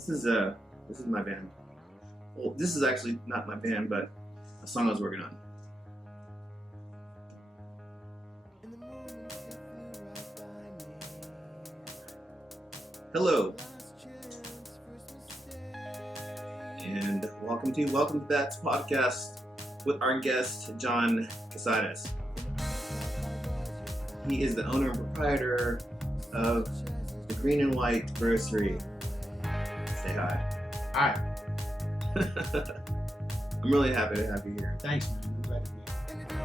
This is my band. Well, this is actually not my band, but a song I was working on. Hello, and welcome to That's Podcast with our guest John Cazares. He is the owner and proprietor of the Green and White Grocery. Say hi. Hi. I'm really happy to have you here. Thanks, man. I'm glad to be here.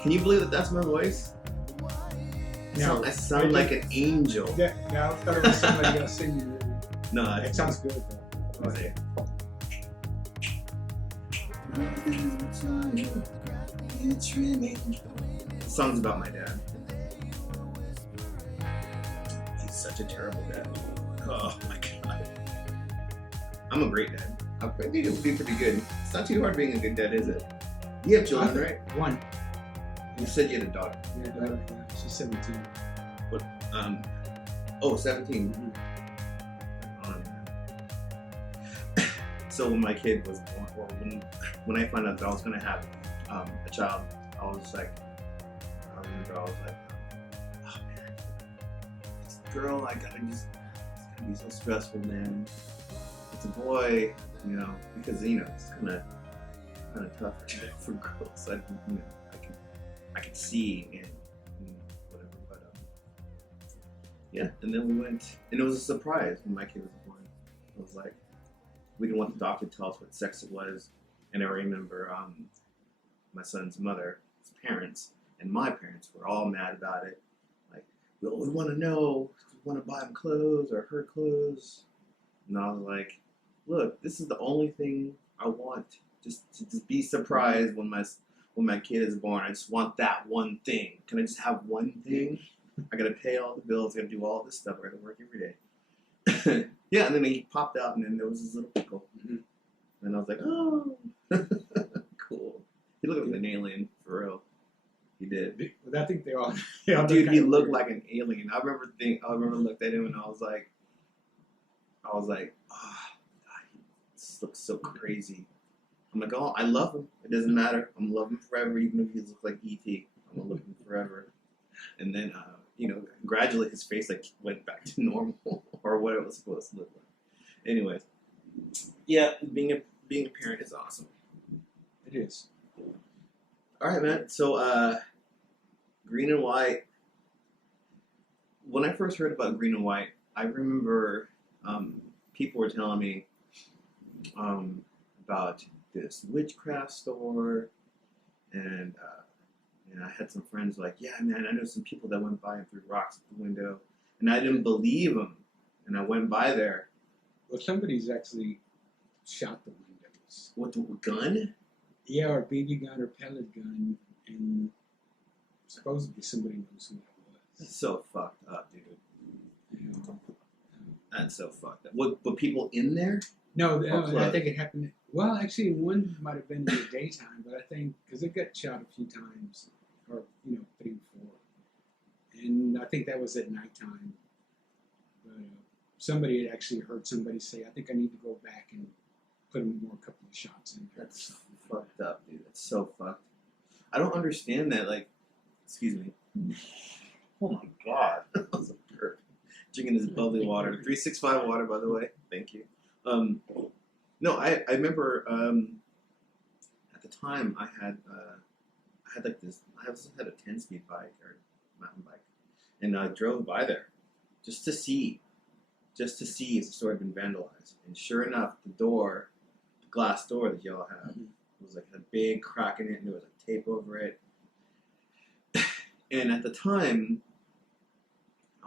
Can you believe that that's my voice? No, I sound like an angel. Yeah, no, I thought it was somebody else singing. No, It sounds good though. Okay. The song's about my dad. He's such a terrible dad. Oh my god. I'm a great dad. I think it would be pretty good. It's not too hard being a good dad, is it? You have children, right? One. You said you had a daughter. Yeah, daughter. She's 17. What? 17. Mm-hmm. So when my kid was born, or when I found out that I was gonna have a child, I was like, oh man, this girl, it's gonna be so stressful, man. It's a boy, because it's kind of tough for girls. I can see and whatever, but yeah. And then we went, and it was a surprise when my kid was born. It was like, we didn't want the doctor to tell us what sex it was, and I remember my son's mother, his parents, and my parents were all mad about it. Like, we want to know, we want to buy him clothes or her clothes, and I was like, look, this is the only thing I want, just to be surprised when my kid is born. I just want that one thing. Can I just have one thing? I gotta pay all the bills. I gotta do all this stuff. I gotta work every day. Yeah, and then he popped out, and then there was this little pickle. Mm-hmm. And I was like, oh, cool. He looked like an alien, for real. He did. I think they all. Dude, he looked like an alien. I remember looked at him, and I was like, oh, God, he looks so crazy. I'm like, oh, I love him. It doesn't matter. I'm gonna love him forever, even if he looks like E.T. I'm gonna love him forever. And then, gradually his face went back to normal or what it was supposed to look like. Anyways, yeah, being a parent is awesome. It is. All right, man. So, Green and White. When I first heard about Green and White, I remember people were telling me about this witchcraft store, and I had some friends like, yeah, man, I know some people that went by and threw rocks at the window, and I didn't believe them, and I went by there. Well, somebody's actually shot the windows. What, the gun? Yeah, or BB gun or pellet gun, and supposedly somebody knows who that was. That's so fucked up, dude. Yeah. That's so fucked up. What? But people in there? No, I think it happened. Well, actually, one might have been in the daytime, but I think because it got shot a few times, or 3 or 4, and I think that was at nighttime. But somebody had actually heard somebody say, "I think I need to go back and put a couple of shots in there." That's fucked up, dude. That's so fucked. I don't understand that. Like, excuse me. Oh my god, that was a burp. Drinking this bubbly water, 365 water, by the way. Thank you. No, I remember at the time I had like this. I also had a 10-speed bike or mountain bike, and I drove by there just to see if the store had been vandalized. And sure enough, the glass door that y'all have, was like a big crack in it, and there was a tape over it. And at the time,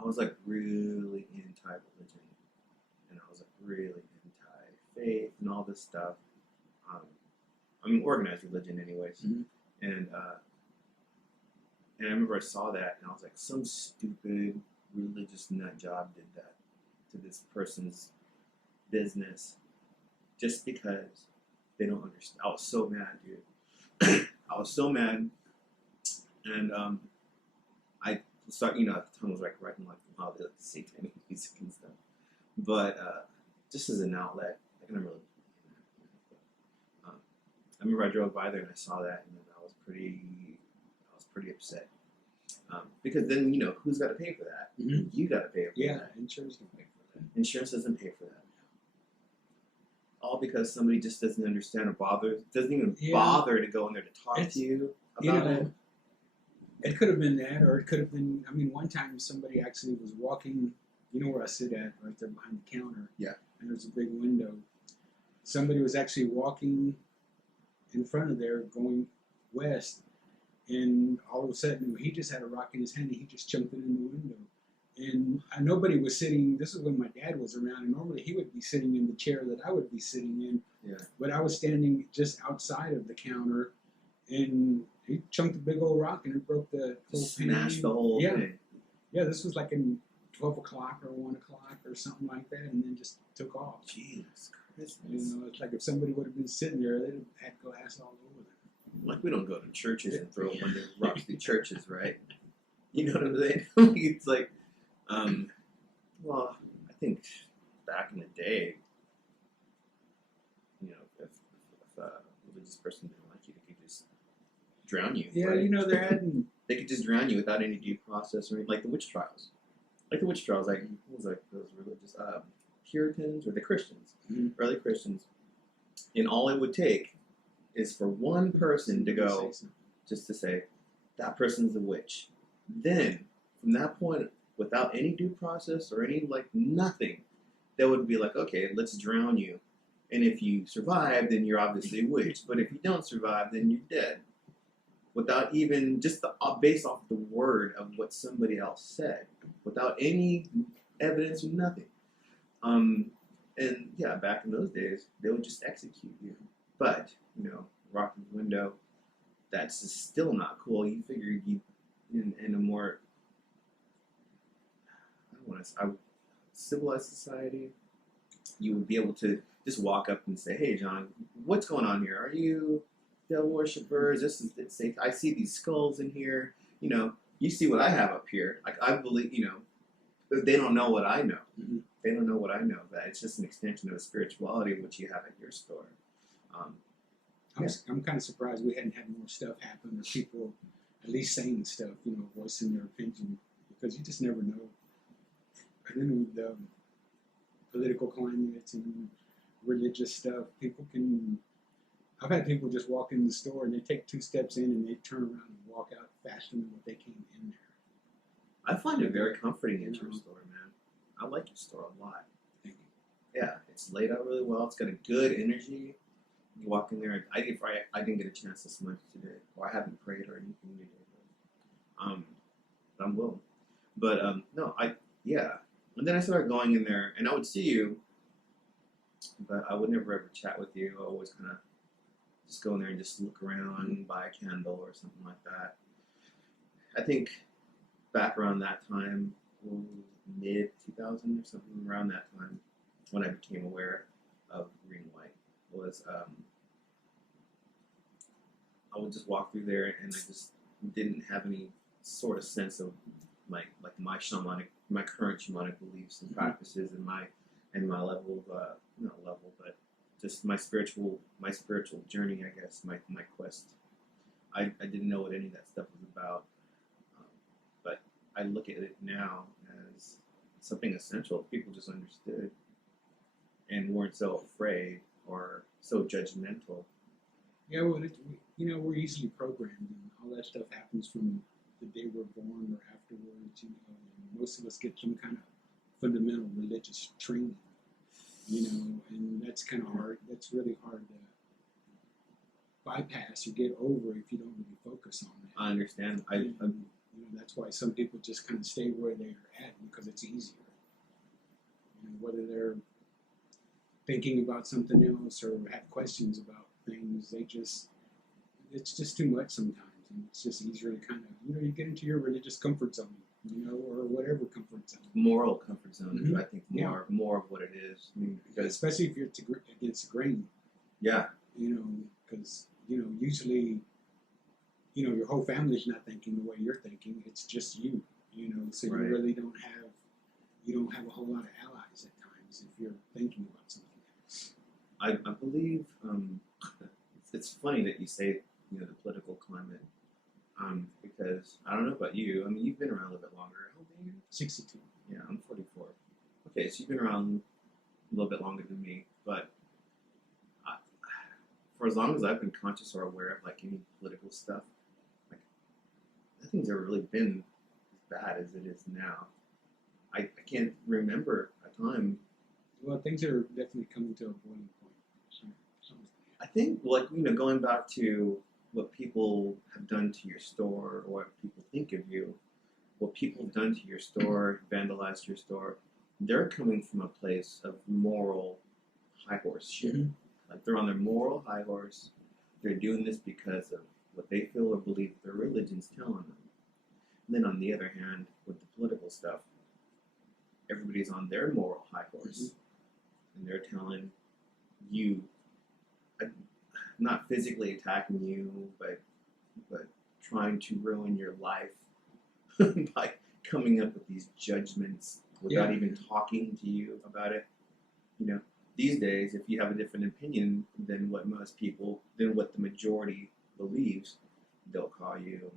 I was like really anti-religion, and I was like really anti-faith and all this stuff. Organized religion, anyways. Mm-hmm. And I remember I saw that, and I was like, some stupid religious nut job did that to this person's business just because they don't understand. I was so mad, dude. I was so mad, and I started, at the time I was like writing like a lot of the satanic music and stuff. But just as an outlet, I can really. I remember I drove by there and I saw that, and I was pretty upset. Because then who's got to pay for that? Mm-hmm. You got to pay for that. Yeah, insurance don't pay for that. Insurance doesn't pay for that. All because somebody just doesn't understand or doesn't even bother to go in there to talk to you about it. It could have been that, or it could have been. I mean, one time somebody actually was walking. You know where I sit at, right there behind the counter. Yeah. And there's a big window. Somebody was actually walking in front of there, going west, and all of a sudden he just had a rock in his hand and he just jumped it in the window. And nobody was sitting. This is when my dad was around, and normally he would be sitting in the chair that I would be sitting in. Yeah. But I was standing just outside of the counter, and he chunked a big old rock and it broke the whole Smashed the whole thing. Yeah, this was like in 12 o'clock or 1 o'clock or something like that, and then just took off. Jesus Christ. It's like if somebody would have been sitting there, they'd have had glass all over them. Like we don't go to churches and throw one of rocks through churches, right? You know what I'm saying? It's like, well, I think back in the day, if a religious person didn't like you, they could just drown you. Yeah, right? they They could just drown you without any due process or anything, like the witch trials. Like those religious Puritans or the Christians, early Christians, and all it would take is for one person to go, just to say, that person's a witch. Then, from that point, without any due process or any nothing, they would be like, okay, let's drown you, and if you survive, then you're obviously a witch. But if you don't survive, then you're dead. Without even just based off the word of what somebody else said, without any evidence or nothing. And yeah, back in those days, they would just execute you. But rock through the window, that's just still not cool. You figure you in a more civilized society, you would be able to just walk up and say, "Hey, John, what's going on here? Are you devil worshippers? It's safe. I see these skulls in here. You see what I have up here. Like I believe, they don't know what I know. Mm-hmm. They don't know what I know. That it's just an extension of the spirituality which you have at your store." I'm kind of surprised we hadn't had more stuff happen, or people at least saying stuff, voicing their opinion, because you just never know. And then with the political climates and religious stuff, I've had people just walk in the store and they take 2 steps in and they turn around and walk out faster than what they came in there. I find it very comforting in your store, man. I like your store a lot. Thank you. Yeah, it's laid out really well. It's got a good energy. You walk in there. I didn't get a chance this month today, or I haven't prayed or anything today. But I'm willing. But no, And then I started going in there, and I would see you, but I would never ever chat with you. I always kind of just go in there and just look around, buy a candle or something like that. I think back around that time, mid 2000 or something around that time, when I became aware of green and white, was I would just walk through there and I just didn't have any sort of sense of my current shamanic beliefs and practices and my level of not level, but just my spiritual journey, I guess, my quest. I didn't know what any of that stuff was about, but I look at it now as something essential. People just understood and weren't so afraid or so judgmental. Yeah, well, we're easily programmed, and all that stuff happens from the day we're born or afterwards. And most of us get some kind of fundamental religious training, and that's kind of hard. That's really hard to bypass or get over if you don't really focus on that. I understand. That's why some people just kind of stay where they're at because it's easier. Whether they're thinking about something else or have questions about things, it's just too much sometimes, and it's just easier to kind of, you get into your religious comfort zone, or whatever comfort zone. Moral comfort zone is, Mm-hmm. I think, more of what it is. Because especially if you're against the grain. Yeah. Because, usually, your whole family's not thinking the way you're thinking. It's just you, so right. You really don't have a whole lot of allies at times. things if you're thinking about something else. I believe it's funny that you say the political climate because I don't know about you. I mean, you've been around a little bit longer. How old are you? 62. Yeah, I'm 44. Okay, so you've been around a little bit longer than me, but I, for as long as I've been conscious or aware of like any political stuff, like nothing's ever really been as bad as it is now. I can't remember a time. Well, things are definitely coming to a boiling point. I think, like, going back to what people have done to your store or what people think of you, what people have done to your store, vandalized your store, they're coming from a place of moral high horse shit. Mm-hmm. Like, they're on their moral high horse. They're doing this because of what they feel or believe their religion's telling them. And then on the other hand, with the political stuff, everybody's on their moral high horse. And they're telling you, not physically attacking you, but trying to ruin your life by coming up with these judgments without even talking to you about it. These days, if you have a different opinion than what the majority believes, they'll call you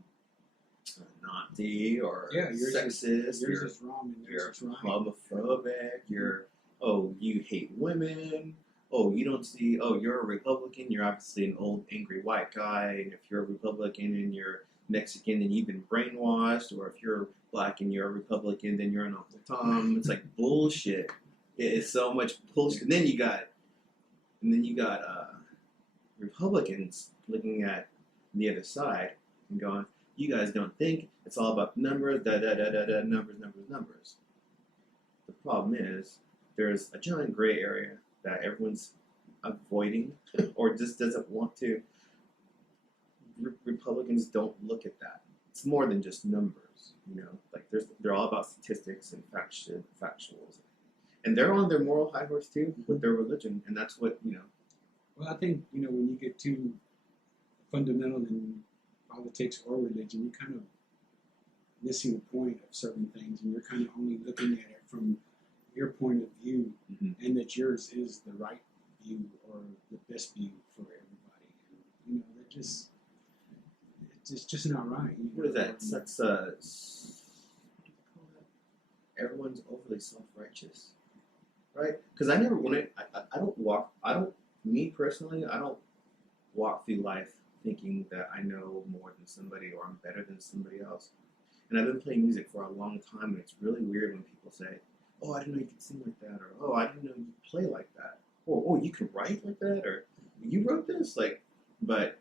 Nazi or sexist. Yours is wrong and yours is right. Homophobic. You hate women. Oh, you don't see, you're a Republican, you're obviously an old, angry white guy, and if you're a Republican and you're Mexican, then you've been brainwashed, or if you're black and you're a Republican, then you're an Uncle Tom. It's like bullshit. It is so much bullshit. And then you got Republicans looking at the other side and going, you guys don't think, it's all about numbers, numbers. The problem is, there's a giant gray area that everyone's avoiding or just doesn't want to. Republicans don't look at that. It's more than just numbers, Like they're all about statistics and factuals, and they're on their moral high horse too with their religion, and that's what. Well, I think when you get too fundamental in politics or religion, you're kind of missing the point of certain things, and you're kind of only looking at it from your point of view, and that yours is the right view or the best view for everybody. And, it's just not right. What is that? That's everyone's overly self-righteous, right? Because I don't walk through life thinking that I know more than somebody or I'm better than somebody else. And I've been playing music for a long time, and it's really weird when people say, oh, I didn't know you could sing like that, or oh, I didn't know you could play like that, or oh, you could write like that, or you wrote this, but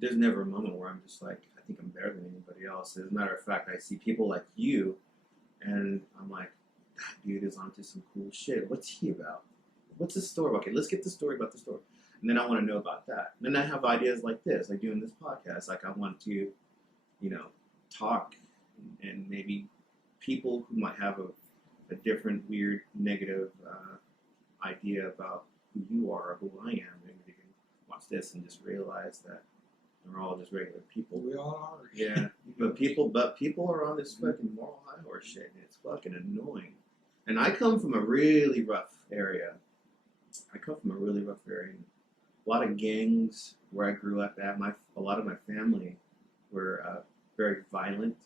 there's never a moment where I'm just like, I think I'm better than anybody else. As a matter of fact, I see people like you, and I'm like, that dude is onto some cool shit. What's he about? What's the story? Okay, let's get the story about the story. And then I want to know about that. And then I have ideas like this, like doing this podcast. Like I want to, talk, and maybe people who might have a different, weird, negative idea about who you are or who I am, maybe they can watch this and just realize that we're all just regular people. We all are. Yeah, but people are on this fucking moral high horse shit, and it's fucking annoying. And I come from a really rough area. A lot of gangs where I grew up at. A lot of my family were very violent.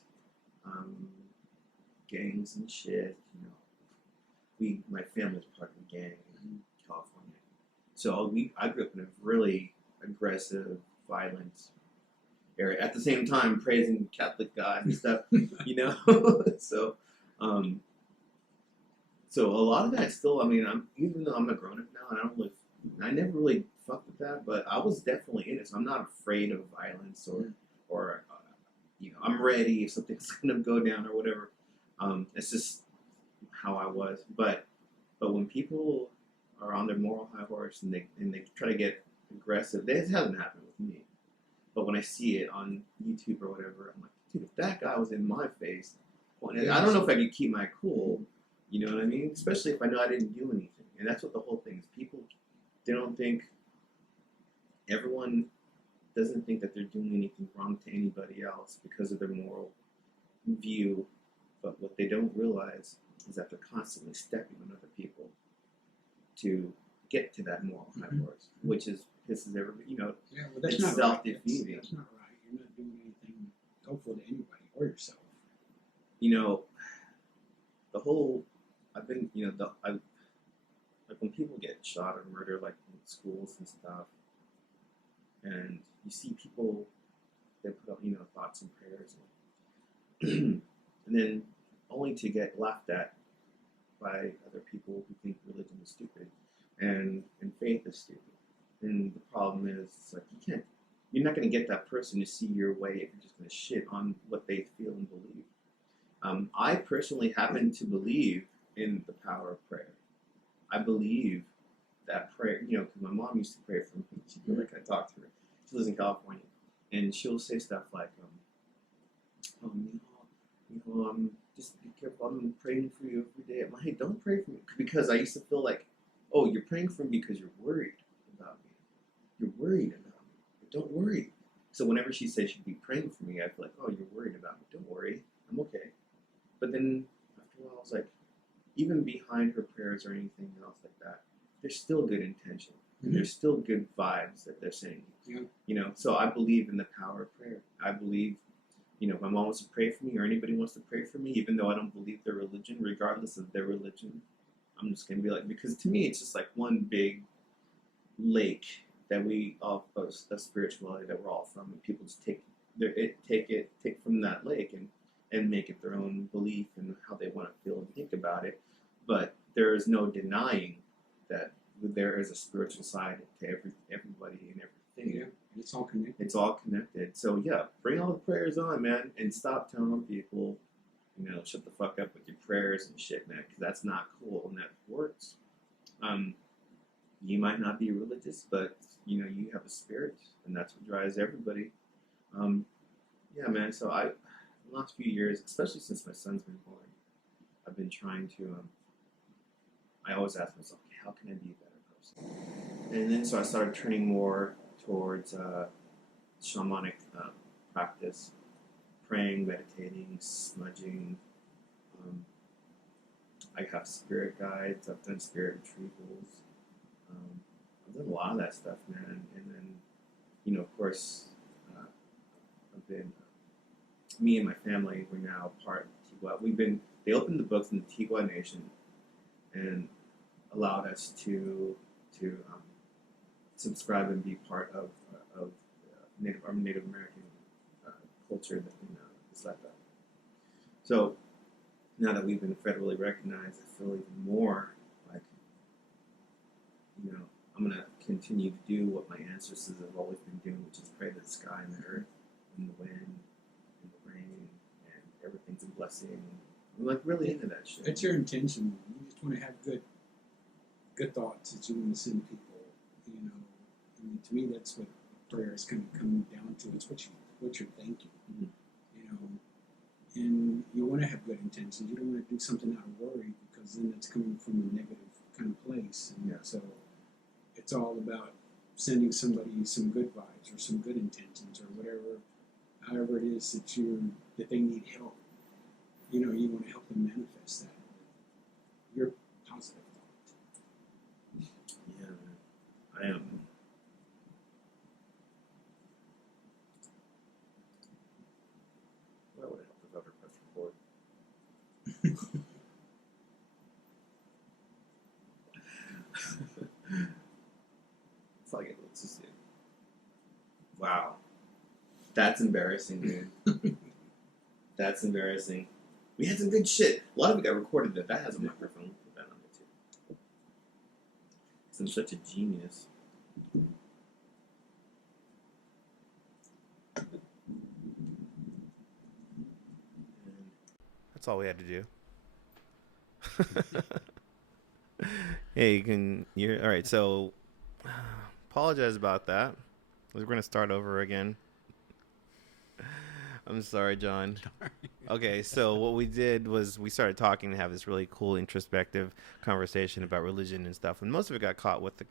Gangs and shit. My family's part of a gang in California. So I grew up in a really aggressive, violent area. At the same time, praising Catholic God and stuff, So a lot of that still. I mean, even though I'm a grown up now, and I never really fucked with that, but I was definitely in it. So I'm not afraid of violence or I'm ready if something's gonna go down or whatever. It's just how I was. But when people are on their moral high horse and they try to get aggressive, this hasn't happened with me. But when I see it on YouTube or whatever, I'm like, dude, if that guy was in my face, I don't know if I could keep my cool. You know what I mean? Especially if I know I didn't do anything. And that's what the whole thing is. People, they don't think, everyone doesn't think that they're doing anything wrong to anybody else because of their moral view But what they don't realize is that they're constantly stepping on other people to get to that moral high horse, which is pisses everybody. Yeah, well, that's it's not self-defeating. right. That's not right. You're not doing anything helpful to anybody or yourself. The whole. I've been, like when people get shot or murdered, like in schools and stuff, and you see people, they put up, thoughts and prayers, and then only to get laughed at by other people who think religion is stupid and faith is stupid. And the problem is, it's like you're not going to get that person to see your way if you're just going to shit on what they feel and believe. I personally happen to believe in the power of prayer. I believe that prayer, because my mom used to pray for me. She'd be like, I talk to her. She lives in California, and she'll say stuff like, just be careful. I'm praying for you every day. I'm like, hey, don't pray for me, because I used to feel like, oh, you're praying for me because you're worried about me. You're worried about me. But don't worry. So whenever she said she'd be praying for me, I feel like, oh, you're worried about me. Don't worry. I'm okay. But then after a while, I was like, even behind her prayers or anything else like that, there's still good intention. And there's still good vibes that they're saying. Yeah. So I believe in the power of prayer. I believe, if my mom wants to pray for me or anybody wants to pray for me, even though I don't believe their religion, regardless of their religion, I'm just going to be like, because to me, it's just like one big lake that we all, of spirituality that we're all from, and people just take from that lake and make it their own belief and how they want to feel and think about it. But there is no denying that there is a spiritual side to everybody and everything. Yeah, it's all connected. It's all connected. So yeah, bring all the prayers on, man, and stop telling people, shut the fuck up with your prayers and shit, man, because that's not cool and that works. You might not be religious, but you have a spirit, and that's what drives everybody. Yeah, man. So the last few years, especially since my son's been born, I've been trying to. I always ask myself, okay, how can I be a better person? And then so I started training more towards shamanic practice, praying, meditating, smudging. I have spirit guides. I've done spirit retrievals. I've done a lot of that stuff, man. And then, of course, I've been. Me and my family, we're now part of Tiwa. They opened the books in the Tiwa Nation and allowed us to subscribe and be part of Native American culture that is like that. So now that we've been federally recognized, I feel even more like I'm gonna continue to do what my ancestors have always been doing, which is pray to the sky and the earth and the wind and the rain, and everything's a blessing. I'm like really into that shit. It's your intention. You just want to have good thoughts that you want to send people. To me, that's what prayer is kind of coming down to. It's what you're thinking. And you want to have good intentions. You don't want to do something out of worry, because then it's coming from a negative kind of place. And so it's all about sending somebody some good vibes or some good intentions or whatever, however it is that they need help. You want to help them manifest that. Your positive thought. Yeah, man. I am. That would help if I ever press record. It's like it looks just it. Wow. That's embarrassing, dude. That's embarrassing. We had some good shit. A lot of it got recorded that has a microphone. Put that on it too. Because I'm such a genius. That's all we had to do. Hey, you're all right. So, apologize about that. We're gonna start over again. I'm sorry, John. Okay, so what we did was we started talking to have this really cool introspective conversation about religion and stuff, and most of it got caught with the,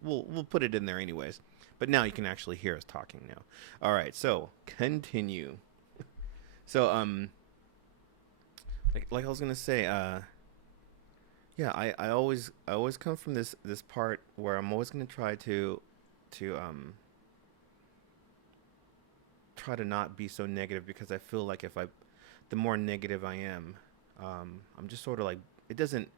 we'll put it in there anyways. But now you can actually hear us talking now. All right, so continue. So like I was gonna say, yeah, I always come from this part where I'm always gonna to try to not be so negative, because I feel like if I the more negative I am, I'm just sort of like, it doesn't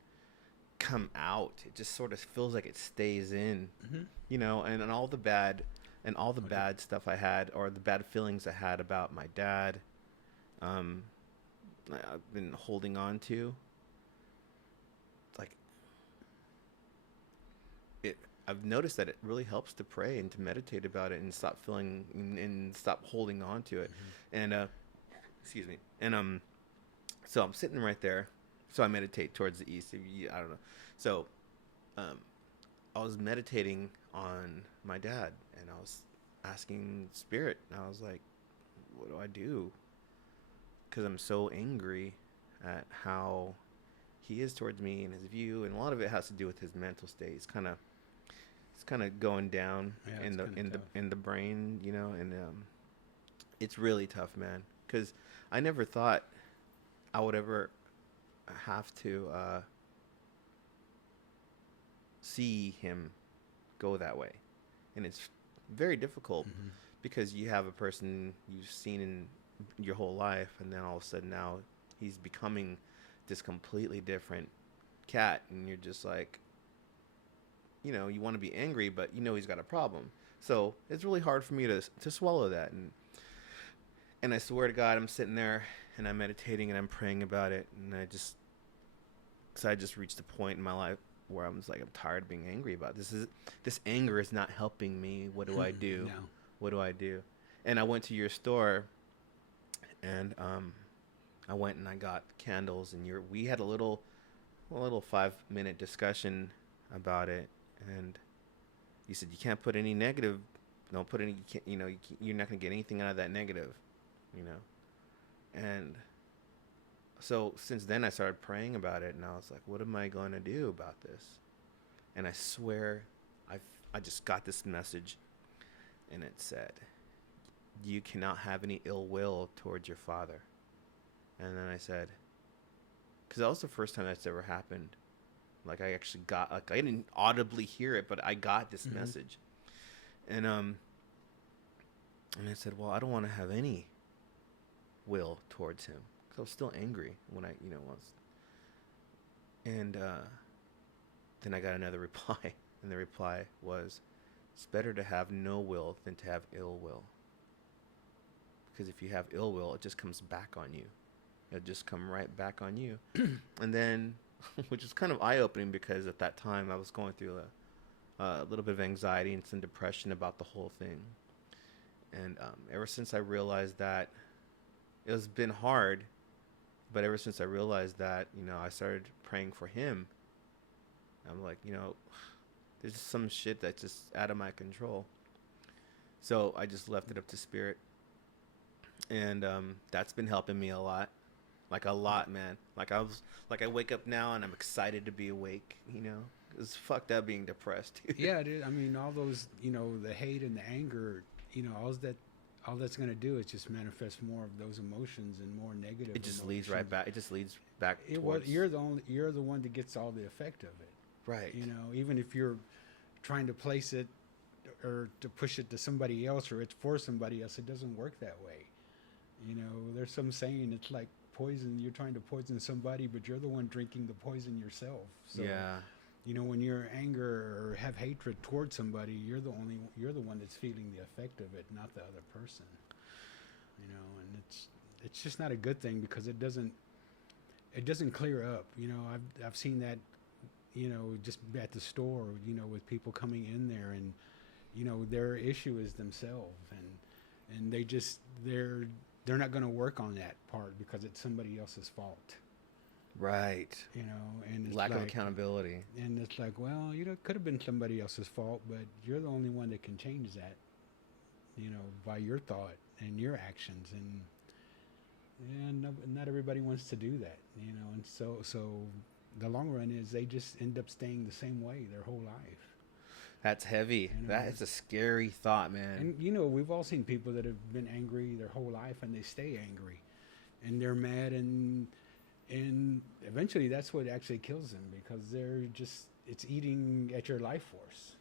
come out. It just sort of feels like it stays in, Mm-hmm. and all the bad Okay. stuff I had, or the bad feelings I had about my dad, um, I've been holding on to. Like it, I've noticed that it really helps to pray and to meditate about it and stop feeling and stop holding on to it. Mm-hmm. And excuse me. And so I'm sitting right there. So I meditate towards the east. I don't know. So um, I was meditating on my dad, and I was asking Spirit. And I was like, "What do I do?" Because I'm so angry at how he is towards me and his view, and a lot of it has to do with his mental state. It's kind of going down Yeah, in it's the kind of in the tough. in the brain, and it's really tough, man. Because I never thought I would ever have to see him go that way, and it's very difficult Mm-hmm. because you have a person you've seen in your whole life, and then all of a sudden now he's becoming this completely different cat, and you're just like, you want to be angry, but he's got a problem. So it's really hard for me to swallow that, and I swear to God, I'm sitting there and I'm meditating and I'm praying about it, and I just reached a point in my life where I'm just like, I'm tired of being angry about this. This anger is not helping me. What do I do? No. What do I do? And I went to your store, and I went and I got candles, and we had a little 5 minute discussion about it, and you said you can't put any negative, don't put any, you can't, you're not gonna get anything out of that negative, you know. And so since then I started praying about it, and I was like, what am I going to do about this? And I swear, I I just got this message, and it said, you cannot have any ill will towards your father. And then I said, because that was the first time that's ever happened. Like I actually got, like, I didn't audibly hear it, but I got this Mm-hmm. message, and I said, well, I don't want to have any will towards him, because I was still angry when I was, and then I got another reply, and the reply was, it's better to have no will than to have ill will, because if you have ill will, it just comes back on you. It'll just come right back on you, and then, which is kind of eye opening, because at that time I was going through a little bit of anxiety and some depression about the whole thing. And ever since I realized that, it has been hard, but ever since I realized that, I started praying for him. I'm like, there's just some shit that's just out of my control. So I just left it up to spirit, and that's been helping me a lot. Like a Yeah. lot, man. I wake up now and I'm excited to be awake. It's fucked up being depressed, dude. Yeah, dude. I mean, all those, the hate and the anger, all that's going to do is just manifest more of those emotions and more negative It just leads right emotions. back. It just leads back What towards. you're the one that gets all the effect of it. Right. Even if you're trying to place it or to push it to somebody else or it's for somebody else, it doesn't work that way. There's some saying it's like poison. You're trying to poison somebody, but you're the one drinking the poison yourself. So, Yeah. when you're anger or have hatred towards somebody, you're the one that's feeling the effect of it, not the other person. And it's just not a good thing because it doesn't clear up. I've seen that, just at the store, with people coming in there and their issue is themselves and they're not going to work on that part because it's somebody else's fault. Right. And it's Lack of like accountability. well, it could have been somebody else's fault, but you're the only one that can change that, by your thought and your actions. And no, not everybody wants to do that, and so the long run is they just end up staying the same way their whole life. That's heavy. you That know is a scary thought, man. and we've all seen people that have been angry their whole life and they stay angry and they're mad and And eventually that's what actually kills them, because it's eating at your life force.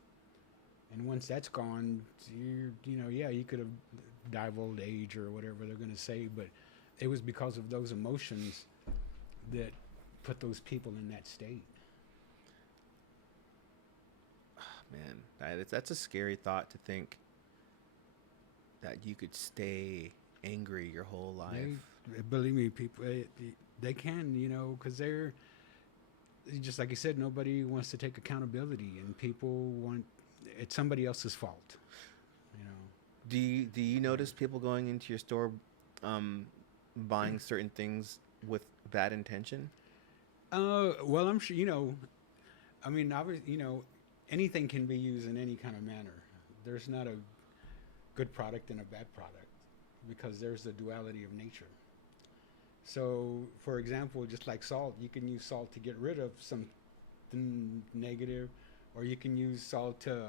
And once that's gone, yeah, you could have died of old age or whatever they're going to say, but it was because of those emotions that put those people in that state. Man, that's a scary thought to think that you could stay angry your whole life. Believe me, people, they can, because they're just like you said. Nobody wants to take accountability, and people want it's somebody else's fault. Do you notice people going into your store, buying certain things with bad intention? Well, I'm sure I mean, obviously, anything can be used in any kind of manner. There's not a good product and a bad product, because there's the duality of nature. So, for example, just like salt, you can use salt to get rid of something negative, or you can use salt to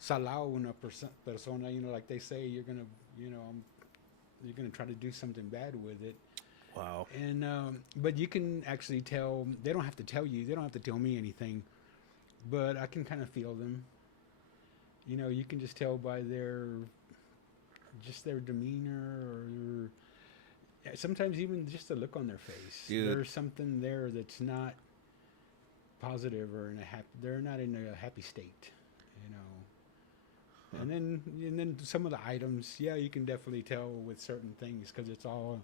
salar una persona. Like they say, you're gonna try to do something bad with it. Wow. And but you can actually tell. They don't have to tell you. They don't have to tell me anything, but I can kind of feel them. You can just tell by their demeanor, or sometimes even just the look on their face. Dude. There's something there that's not positive, or they're not in a happy state. Huh. And then some of the items, yeah, you can definitely tell with certain things, because it's all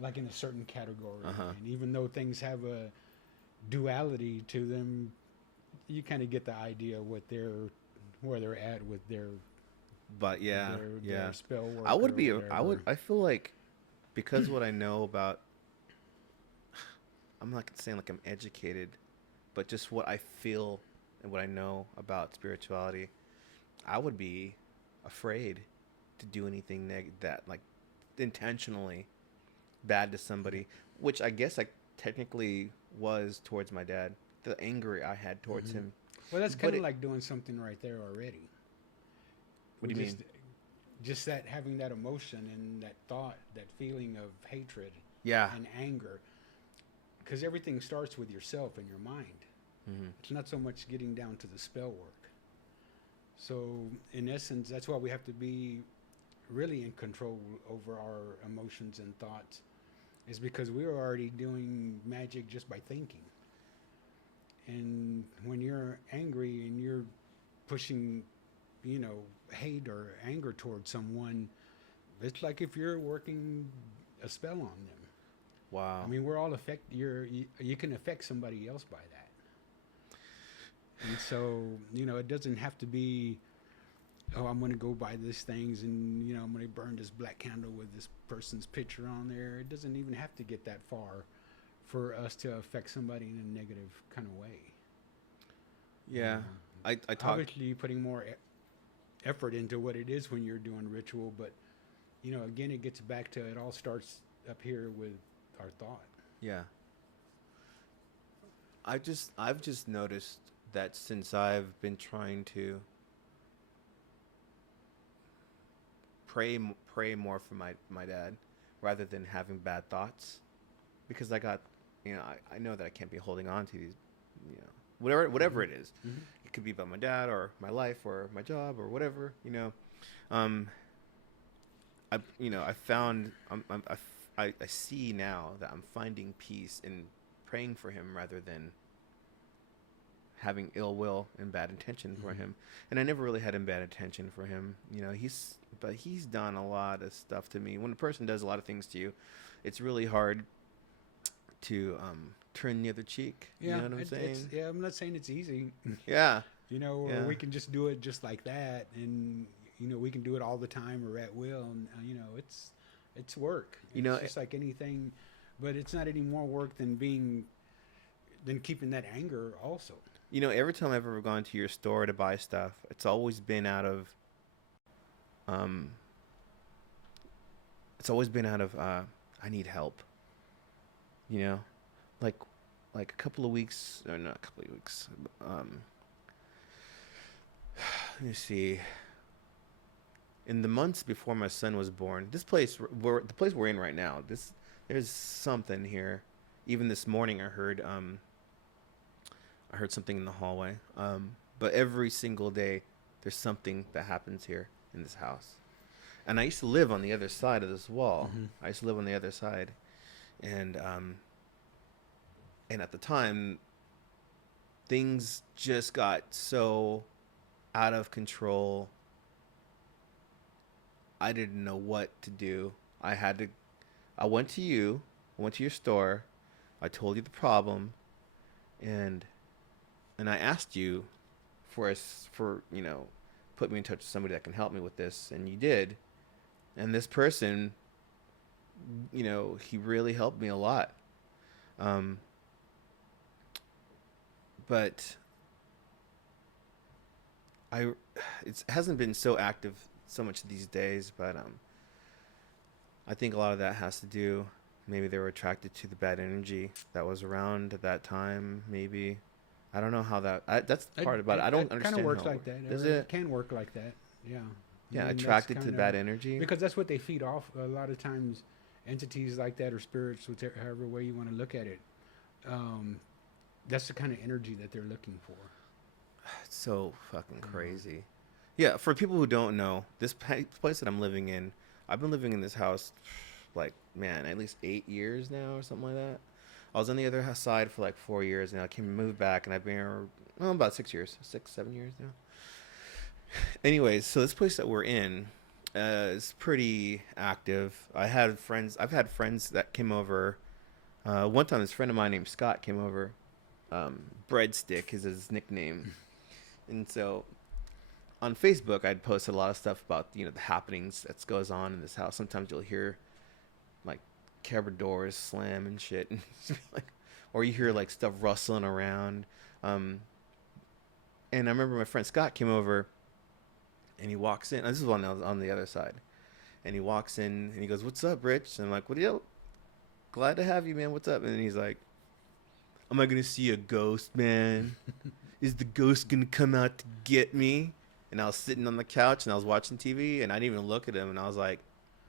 like in a certain category. And even though things have a duality to them, you kind of get the idea where they're at with their. But yeah, their spell work. I feel like, because what I know about, I'm not saying like I'm educated, but just what I feel and what I know about spirituality, I would be afraid to do anything that like intentionally bad to somebody, which I guess I technically was towards my dad. The anger I had towards him. Well, that's kind of like doing something right there already. What do you mean? Just that, having that emotion and that thought, that feeling of hatred, yeah, and anger, because everything starts with yourself and your mind. It's not so much getting down to the spell work. So, in essence, that's why we have to be really in control over our emotions and thoughts, is because we're already doing magic just by thinking. And when you're angry and you're pushing, hate or anger towards someone, it's like if you're working a spell on them. Wow. I mean, we're all you can affect somebody else by that. And so, it doesn't have to be, oh, I'm going to go buy these things and, I'm going to burn this black candle with this person's picture on there. It doesn't even have to get that far for us to affect somebody in a negative kind of way. Yeah. I talk. Obviously, putting more effort into what it is when you're doing ritual, but, again, it gets back to, it all starts up here with our thought. Yeah. I've just noticed that since I've been trying to pray more for my dad, rather than having bad thoughts, because I got, I know that I can't be holding on to these, whatever it is. It could be about my dad or my life or my job or whatever, I found, I see now that I'm finding peace in praying for him rather than having ill will and bad intention for him. And I never really had bad intention for him. He's done a lot of stuff to me. When a person does a lot of things to you, it's really hard to turn the other cheek. Yeah, you know what I'm saying? Yeah, I'm not saying it's easy. Yeah. Or we can just do it just like that, and we can do it all the time or at will, and it's work. It's just like anything, but it's not any more work than keeping that anger also. Every time I've ever gone to your store to buy stuff, it's always been out of I need help. Like a couple of weeks, or not a couple of weeks. Let me see. In the months before my son was born, the place we're in right now, there's something here Even this morning, I heard something in the hallway. But every single day, there's something that happens here in this house. And I used to live on the other side of this wall. Mm-hmm. I used to live on the other side, and at the time, things just got so out of control. I didn't know what to do. I had to. I went to you. I went to your store. I told you the problem, and I asked you for put me in touch with somebody that can help me with this, and you did. And this person, he really helped me a lot. But it hasn't been so active so much these days, but I think a lot of that has to do, maybe they were attracted to the bad energy that was around at that time. Maybe, I don't know how that's the part about it. I don't understand. Kind of works how like that. Does It can work like that. Yeah. Yeah, I mean, attracted to bad energy. Because that's what they feed off. A lot of times, entities like that, or spirits, however way you want to look at it, that's the kind of energy that they're looking for. It's so fucking crazy. Yeah, for people who don't know, this place that I'm living in, I've been living in this house, like, man, at least 8 years now or something like that. I was on the other side for like 4 years, and I moved back, and I've been here about 6 years, 7 years now. Anyways, so this place that we're in is pretty active. I've had friends that came over. One time, this friend of mine named Scott came over. Breadstick is his nickname. And so on Facebook, I'd posted a lot of stuff about, the happenings that goes on in this house. Sometimes you'll hear like cupboard doors slam and shit, and or you hear like stuff rustling around. And I remember my friend Scott came over, and he walks in. This is one that was on the other side, and he walks in and he goes, "What's up, Rich?" And I'm like, "What are you? Glad to have you, man. What's up?" And then he's like, "Am I gonna see a ghost, man? Is the ghost gonna come out to get me?" And I was sitting on the couch and I was watching TV, and I didn't even look at him, and I was like,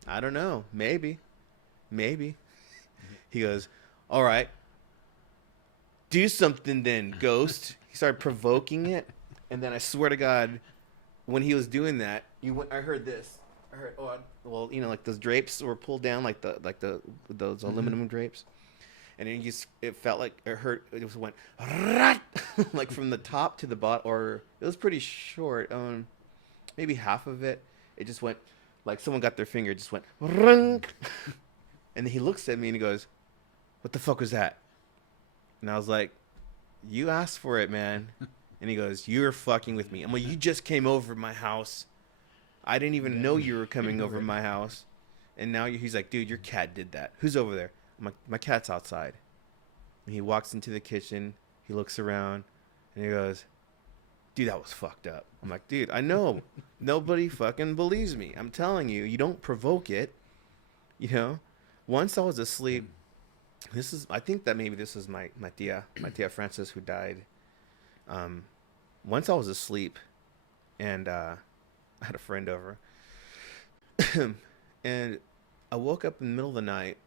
"I don't know, maybe." He goes, "All right, do something then, ghost." He started provoking it, and then I swear to God, when he was doing that, I heard this. I heard, like those drapes were pulled down, like those aluminum drapes. And it felt like it just went like from the top to the bottom, or it was pretty short. Maybe half of it. It just went like someone got their finger, just went, and then he looks at me and he goes, "What the fuck was that?" And I was like, "You asked for it, man." And he goes, "You're fucking with me." I'm like, "You just came over my house. I didn't even know you were coming over my house." And now he's like, "Dude, your cat did that. Who's over there?" I'm like, "My cat's outside." And he walks into the kitchen. He looks around, and he goes, "Dude, that was fucked up." I'm like, "Dude, I know. Nobody fucking believes me. I'm telling you, you don't provoke it. Once I was asleep, I think that maybe this is my tia Frances, who died. Once I was asleep, and I had a friend over, and I woke up in the middle of the night,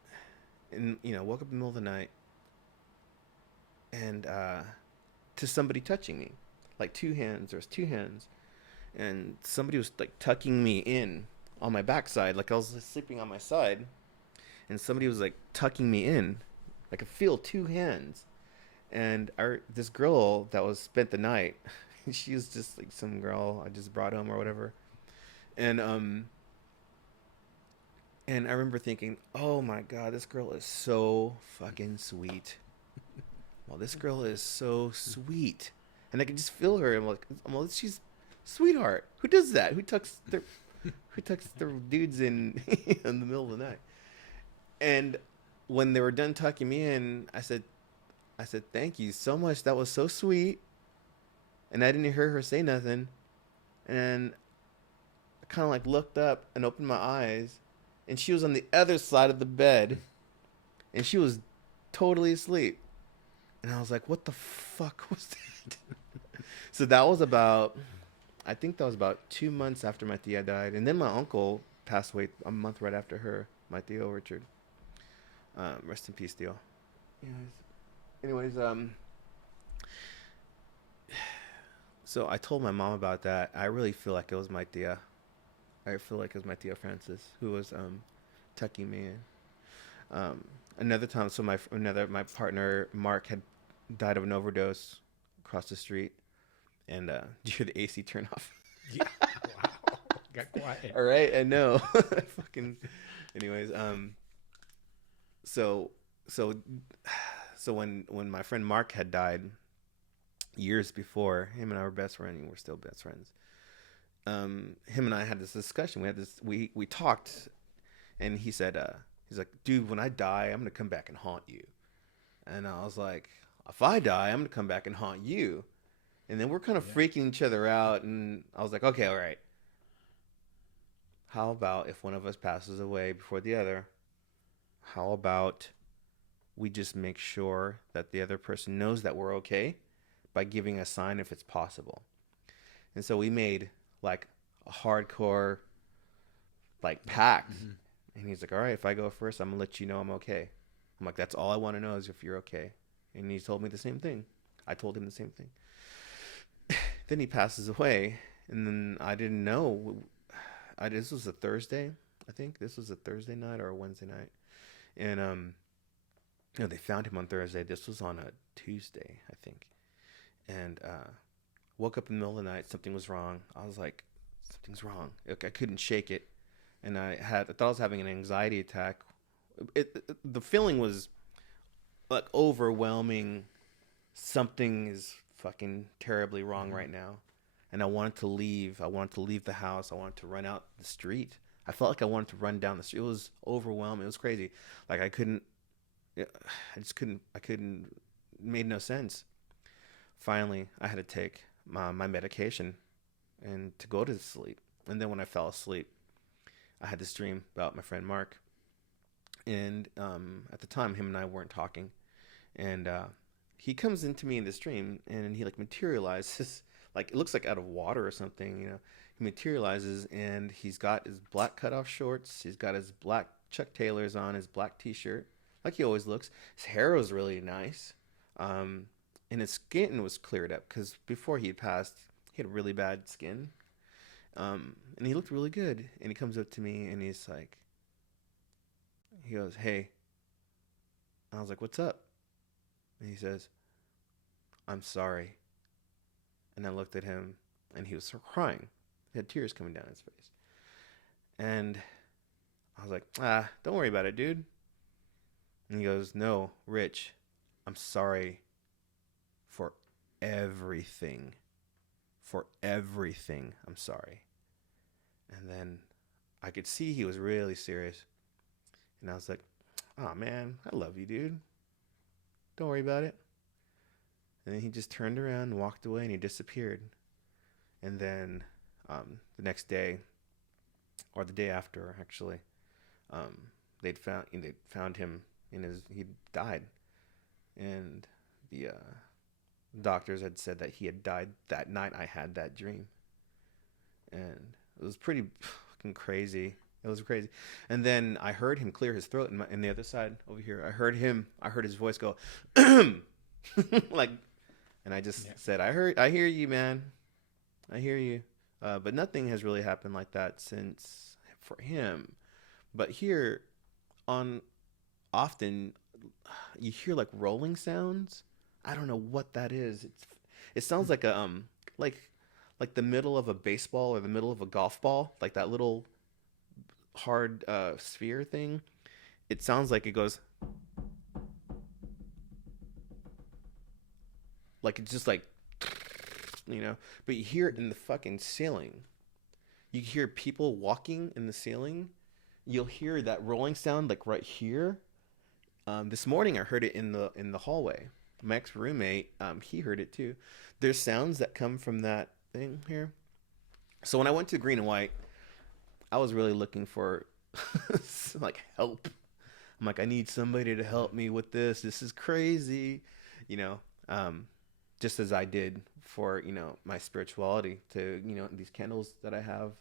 and to somebody touching me, like two hands. There was two hands, and somebody was like tucking me in on my backside, like I was sleeping on my side, and somebody was like tucking me in. I could feel two hands, and this girl that was spent the night, she was just like some girl I just brought home or whatever, and I remember thinking, "Oh my God, this girl is so fucking sweet." Well, this girl is so sweet, and I could just feel her. I'm like, she's sweetheart. Who does that? Who tucks their dudes in in the middle of the night? And when they were done tucking me in, I said, "Thank you so much. That was so sweet." And I didn't hear her say nothing, and I kind of like looked up and opened my eyes, and she was on the other side of the bed, and she was totally asleep. And I was like, "What the fuck was that?" So I think that was about 2 months after my tia died. And then my uncle passed away a month right after her, my Theo Richard. Rest in peace, Theo. Anyways, so I told my mom about that. I really feel like it was my tia. I feel like it was my tia Francis who was tucking me in. Another time, so my partner Mark had died of an overdose across the street, and did you hear the AC turn off? Yeah. Wow. Got quiet. All right, I know. Fucking. Anyways, so so so when my friend Mark had died years before, him and I were best friends, and we're still best friends. Him and I had this discussion. We talked, and he said, he's like, dude, when I die, I'm gonna come back and haunt you. And I was like, if I die, I'm gonna come back and haunt you. And then we're kind of Yeah. freaking each other out, and I was like, okay, all right. How about if one of us passes away before the other? How about we just make sure that the other person knows that we're okay by giving a sign if it's possible? And so we made like a hardcore like pact. Mm-hmm. And he's like, all right, if I go first, I'm gonna let you know I'm okay. I'm like, that's all I want to know is if you're okay. And he told me the same thing. I told him the same thing. Then he passes away, and then I didn't know. This was a Thursday, I think. This was a Thursday night or a Wednesday night, and they found him on Thursday. This was on a Tuesday, I think, and woke up in the middle of the night. Something was wrong. I was like, something's wrong. I couldn't shake it, and I thought I was having an anxiety attack. The feeling was like overwhelming. Something is fucking terribly wrong right now, and I wanted to leave. I wanted to leave the house. I wanted to run out the street. I felt like I wanted to run down the street. It was overwhelming. It was crazy. Like I couldn't. I just couldn't. I couldn't. It made no sense. Finally, I had to take my medication and to go to sleep. And then when I fell asleep, I had this dream about my friend Mark. And at the time, him and I weren't talking. And he comes into me in this dream, and he like materializes, like it looks like out of water or something. He materializes, and he's got his black cutoff shorts. He's got his black Chuck Taylors on, his black T-shirt, like he always looks. His hair was really nice, and his skin was cleared up because before he had passed, he had really bad skin. And he looked really good. And he comes up to me, and he's like, he goes, "Hey." I was like, "What's up?" And he says, "I'm sorry." And I looked at him, and he was crying. He had tears coming down his face. And I was like, don't worry about it, dude. And he goes, "No, Rich, I'm sorry for everything. For everything, I'm sorry." And then I could see he was really serious. And I was like, "Oh, man, I love you, dude. Don't worry about it." And then he just turned around and walked away, and he disappeared. And then the next day, or the day after, actually, um, they found him he died, and the doctors had said that he had died that night I had that dream, and it was pretty fucking crazy. It was crazy. And then I heard him clear his throat in the other side over here. I heard his voice go, like, and I just said, I hear you, man. I hear you. But nothing has really happened like that since for him. But here on often you hear like rolling sounds. I don't know what that is. It sounds like a like the middle of a baseball or the middle of a golf ball, like that little hard sphere thing. It sounds like it goes like it's just like but you hear it in the fucking ceiling. You hear people walking in the ceiling. You'll hear that rolling sound like right here. This morning I heard it in the hallway. My ex roommate, he heard it too. There's sounds that come from that thing here. So when I went to Green and White, I was really looking for like help. I'm like, I need somebody to help me with this. This is crazy, you know. Just as I did for my spirituality to these candles that I have.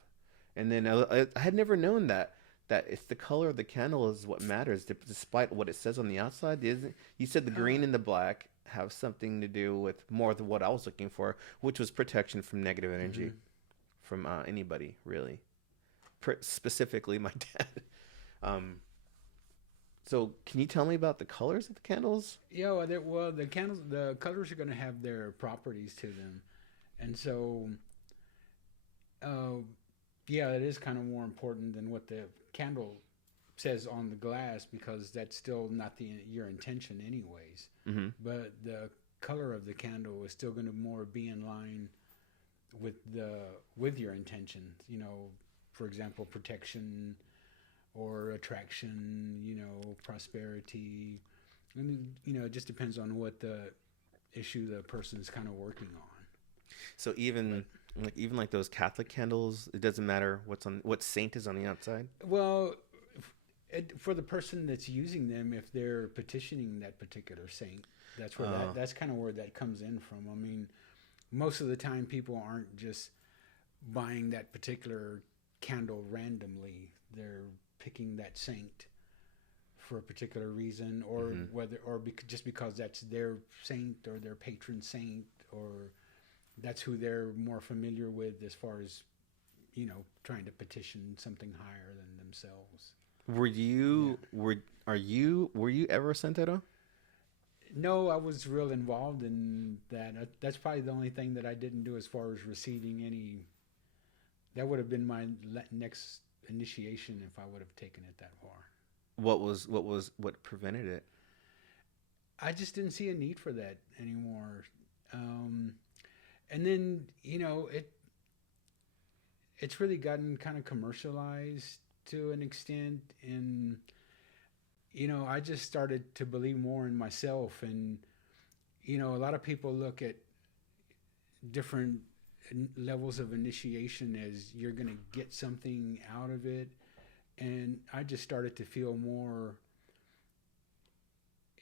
And then I had never known that that it's the color of the candle is what matters, despite what it says on the outside. Isn't you said the green and the black have something to do with more than what I was looking for, which was protection from negative energy from anybody really, specifically my dad. Um, so can you tell me about the colors of the candles? Yeah, well, the candles, the colors are going to have their properties to them, and so, uh, yeah, it is kind of more important than what the candle says on the glass because that's still not your intention, anyways. Mm-hmm. But the color of the candle is still going to more be in line with your intentions. You know, for example, protection or attraction. You know, prosperity. And you know, it just depends on what the issue the person's kind of working on. So even like those Catholic candles, it doesn't matter what saint is on the outside. Well, for the person that's using them, if they're petitioning that particular saint, that's where that's kind of where that comes in from. I mean, most of the time people aren't just buying that particular candle randomly. They're picking that saint for a particular reason, or just because that's their saint or their patron saint, or that's who they're more familiar with as far as, you know, trying to petition something higher than themselves. Were you ever a Santero? No, I was real involved in that. That's probably the only thing that I didn't do as far as receiving any. That would have been my next initiation if I would have taken it that far. What prevented it? I just didn't see a need for that anymore. And then, you know, it's really gotten kind of commercialized to an extent, and you know, I just started to believe more in myself. And you know, a lot of people look at different levels of initiation as you're going to get something out of it, and I just started to feel more.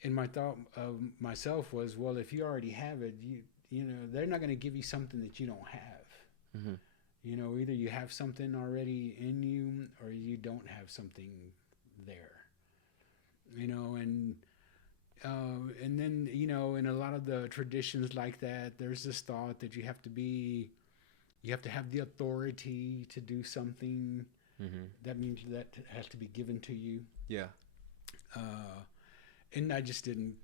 And my thought of myself was, well, if you already have it, you know, they're not going to give you something that you don't have. Mm-hmm. You know, either you have something already in you or you don't have something there. You know, and then, you know, in a lot of the traditions like that, there's this thought that you have to have the authority to do something. Mm-hmm. That means that has to be given to you. Yeah. And I just didn't.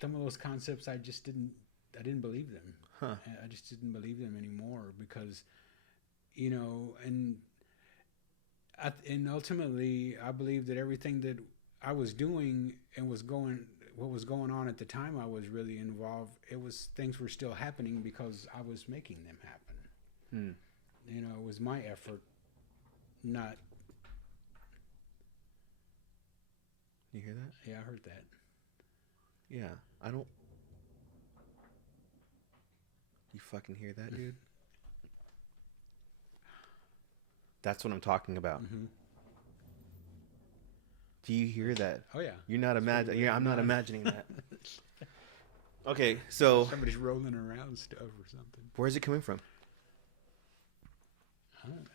Some of those concepts, I didn't believe them. Huh. I just didn't believe them anymore because, you know, and ultimately, I believe that everything that I was doing and what was going on at the time I was really involved, things were still happening because I was making them happen. You know, it was my effort, not. You hear that? Yeah, I heard that. Yeah, I don't. You fucking hear that, dude? That's what I'm talking about. Mm-hmm. Do you hear that? Oh yeah. You're not imagining. Yeah, I'm not imagining that. Okay, so somebody's rolling around stuff or something. Where's it coming from? I don't know.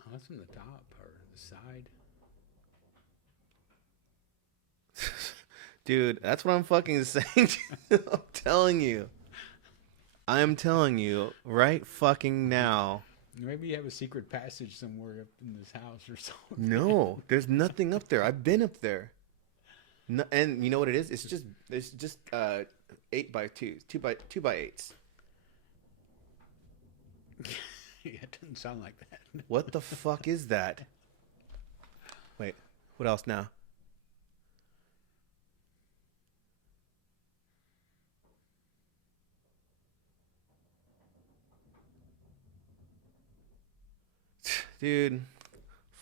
Oh, that's from the top or the side. Dude, that's what I'm fucking saying. I'm telling you. I am telling you right fucking now. Maybe you have a secret passage somewhere up in this house or something. No, there's nothing up there. I've been up there. No, and you know what it is? It's just 8x2s, 2x8s. Yeah, it doesn't sound like that. What the fuck is that? Wait, what else now? Dude,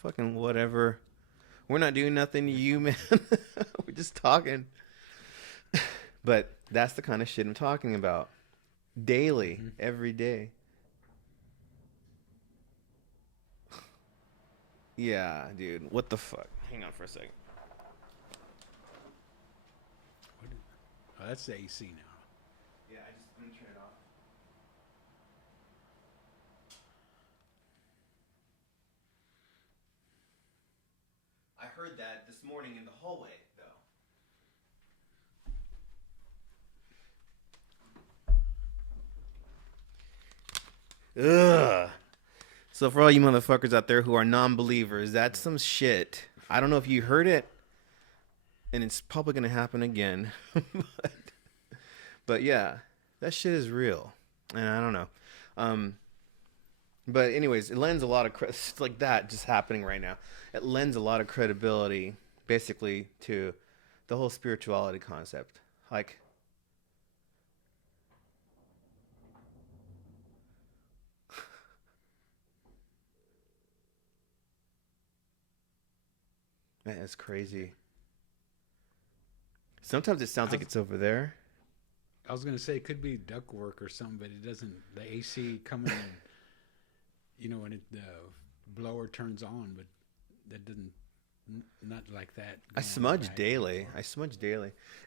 fucking whatever. We're not doing nothing to you, man. We're just talking. But that's the kind of shit I'm talking about. Daily, every day. Yeah, dude. What the fuck? Hang on for a second. Oh, that's the AC now. Yeah, I'm gonna turn it off. heard that this morning in the hallway, though. Ugh. So for all you motherfuckers out there who are non-believers, that's some shit. I don't know if you heard it, and it's probably gonna happen again. but, but yeah, that shit is real, and I don't know. But anyways, it lends a lot of it's like that just happening right now. It lends a lot of credibility, basically, to the whole spirituality concept. Like, man, it's crazy. Sometimes it sounds like it's over there. I was gonna say it could be ductwork or something, but it doesn't. The AC coming in, when the blower turns on, but that doesn't. Not like that. I smudge daily.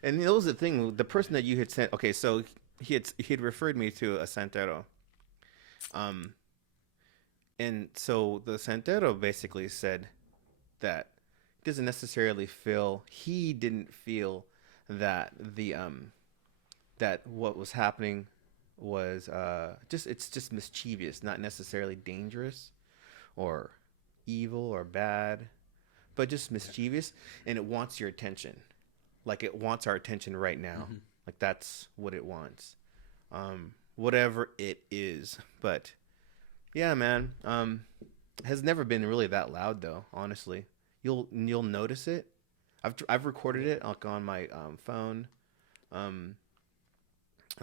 And that was the thing. The person that you had sent. Okay, so he had referred me to a santero. And so the santero basically said that he didn't feel that that what was happening was it's just mischievous, not necessarily dangerous or evil or bad, but just mischievous, and it wants your attention. Like, it wants our attention right now. Mm-hmm. Like, that's what it wants. Whatever it is. But yeah, man, has never been really that loud though, honestly. You'll notice it. I've recorded it like on my phone. And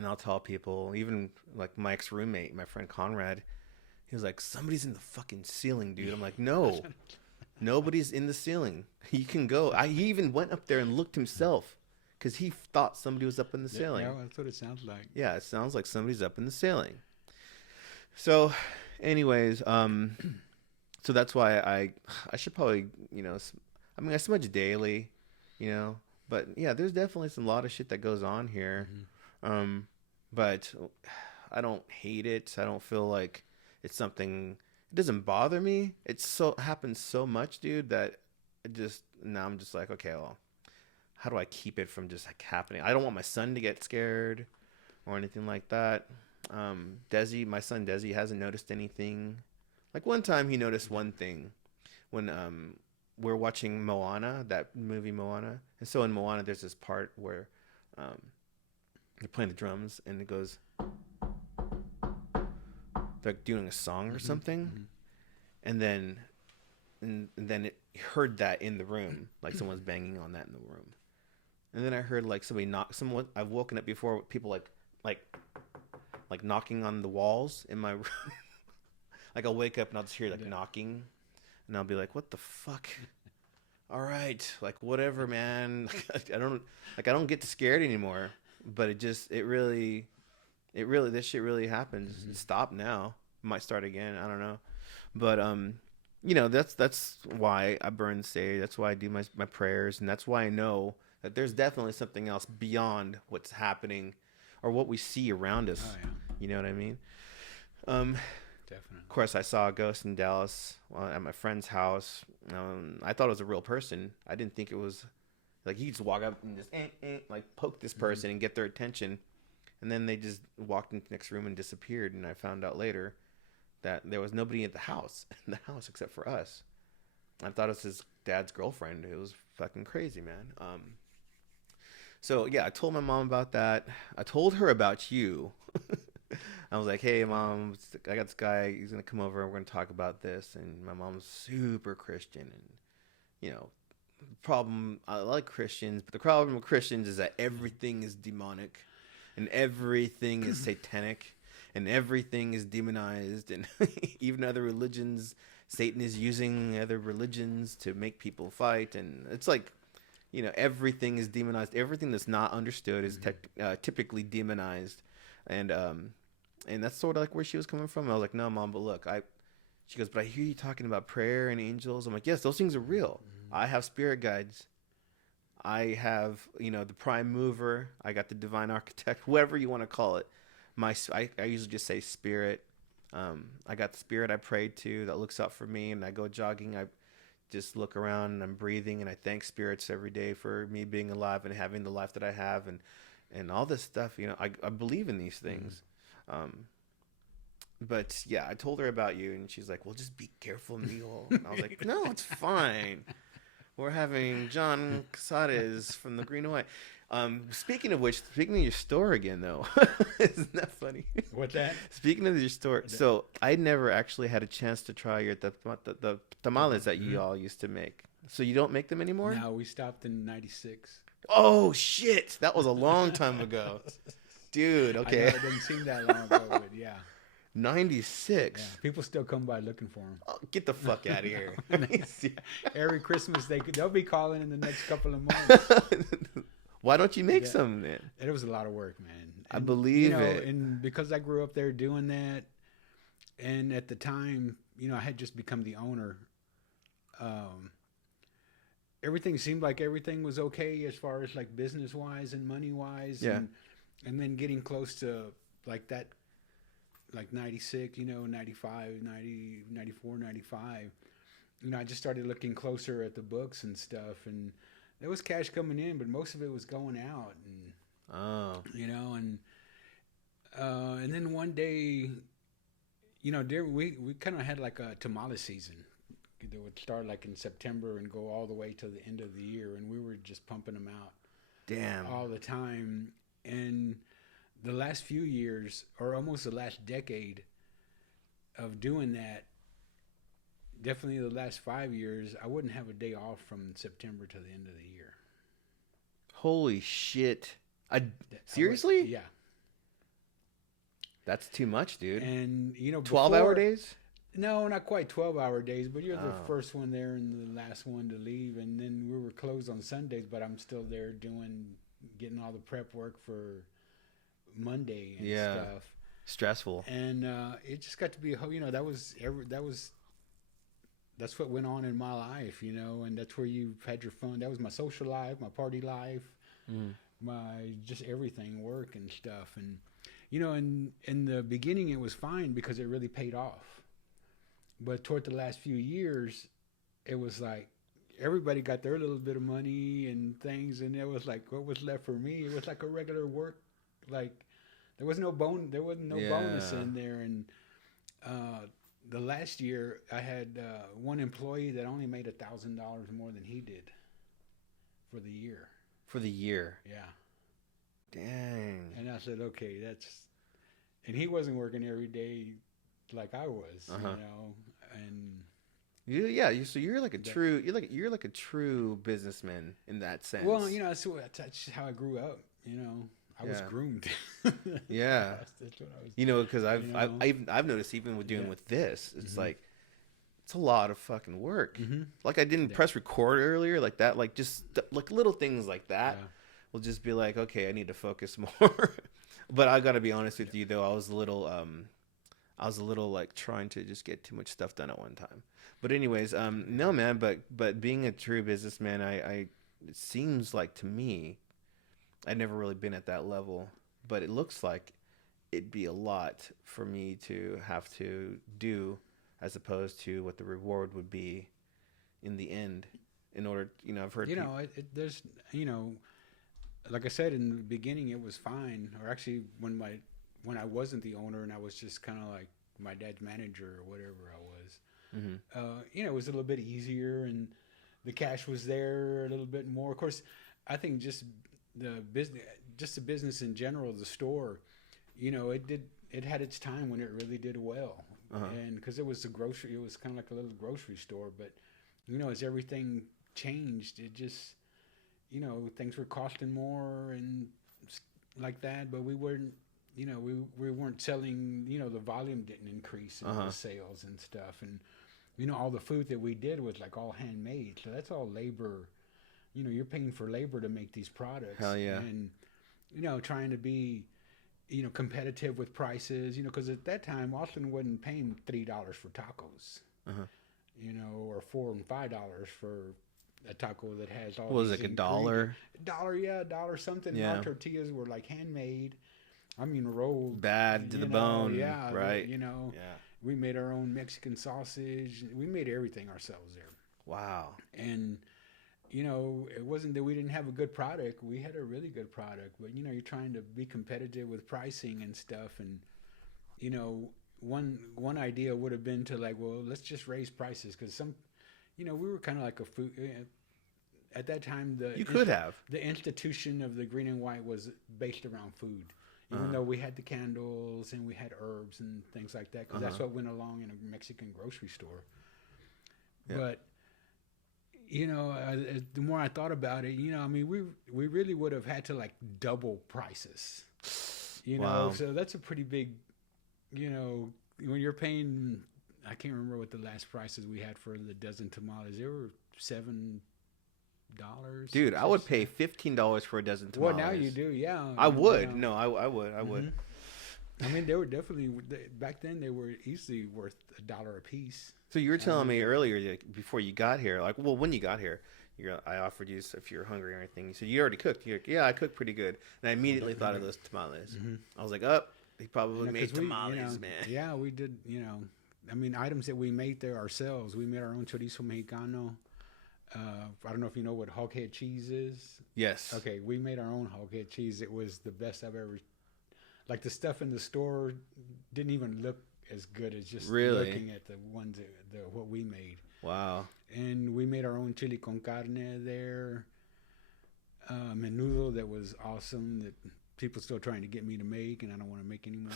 I'll tell people, even like my ex-roommate, my friend Conrad, he was like, somebody's in the fucking ceiling, dude. I'm like, no, nobody's in the ceiling. You can go. He even went up there and looked himself because he thought somebody was up in the ceiling. Yeah, that's what it sounds like. Yeah, it sounds like somebody's up in the ceiling. So, anyways, so that's why I should probably, I smudge daily, but yeah, there's definitely a lot of shit that goes on here. Mm-hmm. But I don't hate it. I don't feel like it's something. It doesn't bother me. It happens so much, dude, that now I'm just like, okay, well, how do I keep it from just like happening? I don't want my son to get scared or anything like that. My son Desi hasn't noticed anything. Like, one time he noticed one thing when we're watching Moana, that movie Moana. And so in Moana, there's this part where they're playing the drums and it goes, they're doing a song or something. Mm-hmm. And then it heard that in the room, like someone's banging on that in the room. And then I heard like someone, I've woken up before with people like knocking on the walls in my room. Like, I'll wake up and I'll just hear like knocking, and I'll be like, what the fuck? All right, like, whatever, man. I don't get scared anymore, but this shit really happens. Mm-hmm. It stopped now. It might start again. I don't know. But that's why I burn sage. That's why I do my prayers, and that's why I know that there's definitely something else beyond what's happening or what we see around us. Oh, yeah. You know what I mean? Definitely. Of course, I saw a ghost in Dallas at my friend's house. I thought it was a real person. I didn't think it was like you just walk up and just like poke this person and get their attention, and then they just walked into the next room and disappeared. And I found out later that there was nobody in the house except for us. I thought it was his dad's girlfriend. It was fucking crazy, man. So yeah, I told my mom about that. I told her about you. I was like, hey, Mom, I got this guy. He's going to come over and we're going to talk about this. And my mom's super Christian. And, I like Christians, but the problem with Christians is that everything is demonic and everything is satanic and everything is demonized. And even other religions, Satan is using other religions to make people fight. And it's like, everything is demonized. Everything that's not understood is typically demonized. And that's sort of like where she was coming from. I was like, no, Mom, but look, she goes, but I hear you talking about prayer and angels. I'm like, yes, those things are real. Mm-hmm. I have spirit guides. I have, the prime mover. I got the divine architect, whatever you want to call it. I usually just say spirit. I got the spirit I prayed to that looks out for me, and I go jogging. I just look around and I'm breathing and I thank spirits every day for me being alive and having the life that I have and all this stuff. You know, I believe in these things. But yeah, I told her about you and she's like, well, just be careful, Neil. And I was like, no, it's fine. We're having John Cazares from the Green and White. Speaking of which, speaking of your store again, though, isn't that funny? What's that? Speaking of your store, so I never actually had a chance to try the tamales that you all used to make. So you don't make them anymore? No, we stopped in '96. Oh shit, that was a long time ago, dude. Okay, I know it didn't seem that long ago, but yeah. 96. Yeah. People still come by looking for them. Oh, get the fuck out of here. Every Christmas they'll be calling in the next couple of months. Why don't you make some then? It was a lot of work, man. I believe it. And because I grew up there doing that, and at the time, I had just become the owner. Everything seemed like everything was okay as far as like business wise and money wise. Yeah. And then getting close to like that, like 96, 95, 90, 94, 95, I just started looking closer at the books and stuff, and there was cash coming in, but most of it was going out. And, and then one day, we kind of had like a tamale season. It would start like in September and go all the way to the end of the year, and we were just pumping them out. Damn. All the time. And the last few years, or almost the last decade of doing that, definitely the last 5 years, I wouldn't have a day off from September to the end of the year. Holy shit. Seriously? Yeah. That's too much, dude. And, 12-hour days? No, not quite 12-hour days, but you're the first one there and the last one to leave. And then we were closed on Sundays, but I'm still there getting all the prep work for Monday and stuff. Stressful. And it just got to be that's what went on in my life, and that's where you had your fun. That was my social life, my party life, my just everything, work and stuff. And in the beginning it was fine because it really paid off. But toward the last few years, it was like everybody got their little bit of money and things, and it was like what was left for me. It was like a regular work, like there wasn't no bonus in there. And the last year I had one employee that only made $1,000 more than he did for the year. For the year? Yeah. Dang. And I said, okay, and he wasn't working every day like I was, and so you're like a true, you're like a true businessman in that sense. Well, that's just how I grew up. I was groomed. Yeah. That's what I was, because I've noticed even with doing with this, it's like it's a lot of fucking work. Like I didn't press record earlier, like that, like just like little things like that will just be like, okay, I need to focus more. But I gotta be honest with you though, I was a little like trying to just get too much stuff done at one time. But anyways, no man, but being a true businessman, it seems like to me, I've never really been at that level, but it looks like it'd be a lot for me to have to do as opposed to what the reward would be in the end in order, I've heard there's, like I said, in the beginning, it was fine. Or actually when I wasn't the owner and I was just kind of like my dad's manager or whatever I was, it was a little bit easier and the cash was there a little bit more. Of course, I think just the business in general, the store, it had its time when it really did well. And because it was it was kind of like a little grocery store, but as everything changed, it just, things were costing more and like that, but we weren't, we weren't selling, the volume didn't increase in the sales and stuff. And, all the food that we did was like all handmade. So that's all labor. You're paying for labor to make these products. Hell yeah. And, trying to be, competitive with prices, because at that time, Austin wasn't paying $3 for tacos, or $4 and $5 for a taco that has all. What was it, like $1? $1 something. Yeah. Our tortillas were like handmade. Rolled. Bad to the bone. Yeah. Right. We made our own Mexican sausage. We made everything ourselves there. Wow. And it wasn't that we didn't have a good product. We had a really good product, but you're trying to be competitive with pricing and stuff. And one idea would have been to like, well, let's just raise prices because we were kind of like a food. At that time, the institution of the green and white was based around food. Even though we had the candles and we had herbs and things like that, because that's what went along in a Mexican grocery store. Yeah. But the more I thought about it, we really would have had to like double prices. Wow. So that's a pretty big, when you're paying. I can't remember what the last prices we had for the dozen tamales. They were $7. Dude, I would pay $15 for a dozen tamales. Well, now you do, yeah. I would. No, I would. I would. I mean, they were definitely back then. They were easily worth $1 a piece. So you were telling me earlier, like, before you got here, like, well, when you got here, I offered you if you're hungry or anything. You said you already cooked. You're like, yeah, I cooked pretty good, and I immediately thought of those tamales. I was like, he probably made tamales, man. Yeah, we did. I mean, items that we made there ourselves. We made our own chorizo mexicano. I don't know if you know what hoghead cheese is. Yes. Okay, we made our own hoghead cheese. It was the best I've ever. Like the stuff in the store didn't even look as good as just looking at the ones what we made. Wow. And we made our own chili con carne there. Menudo that was awesome that people still trying to get me to make, and I don't want to make anymore.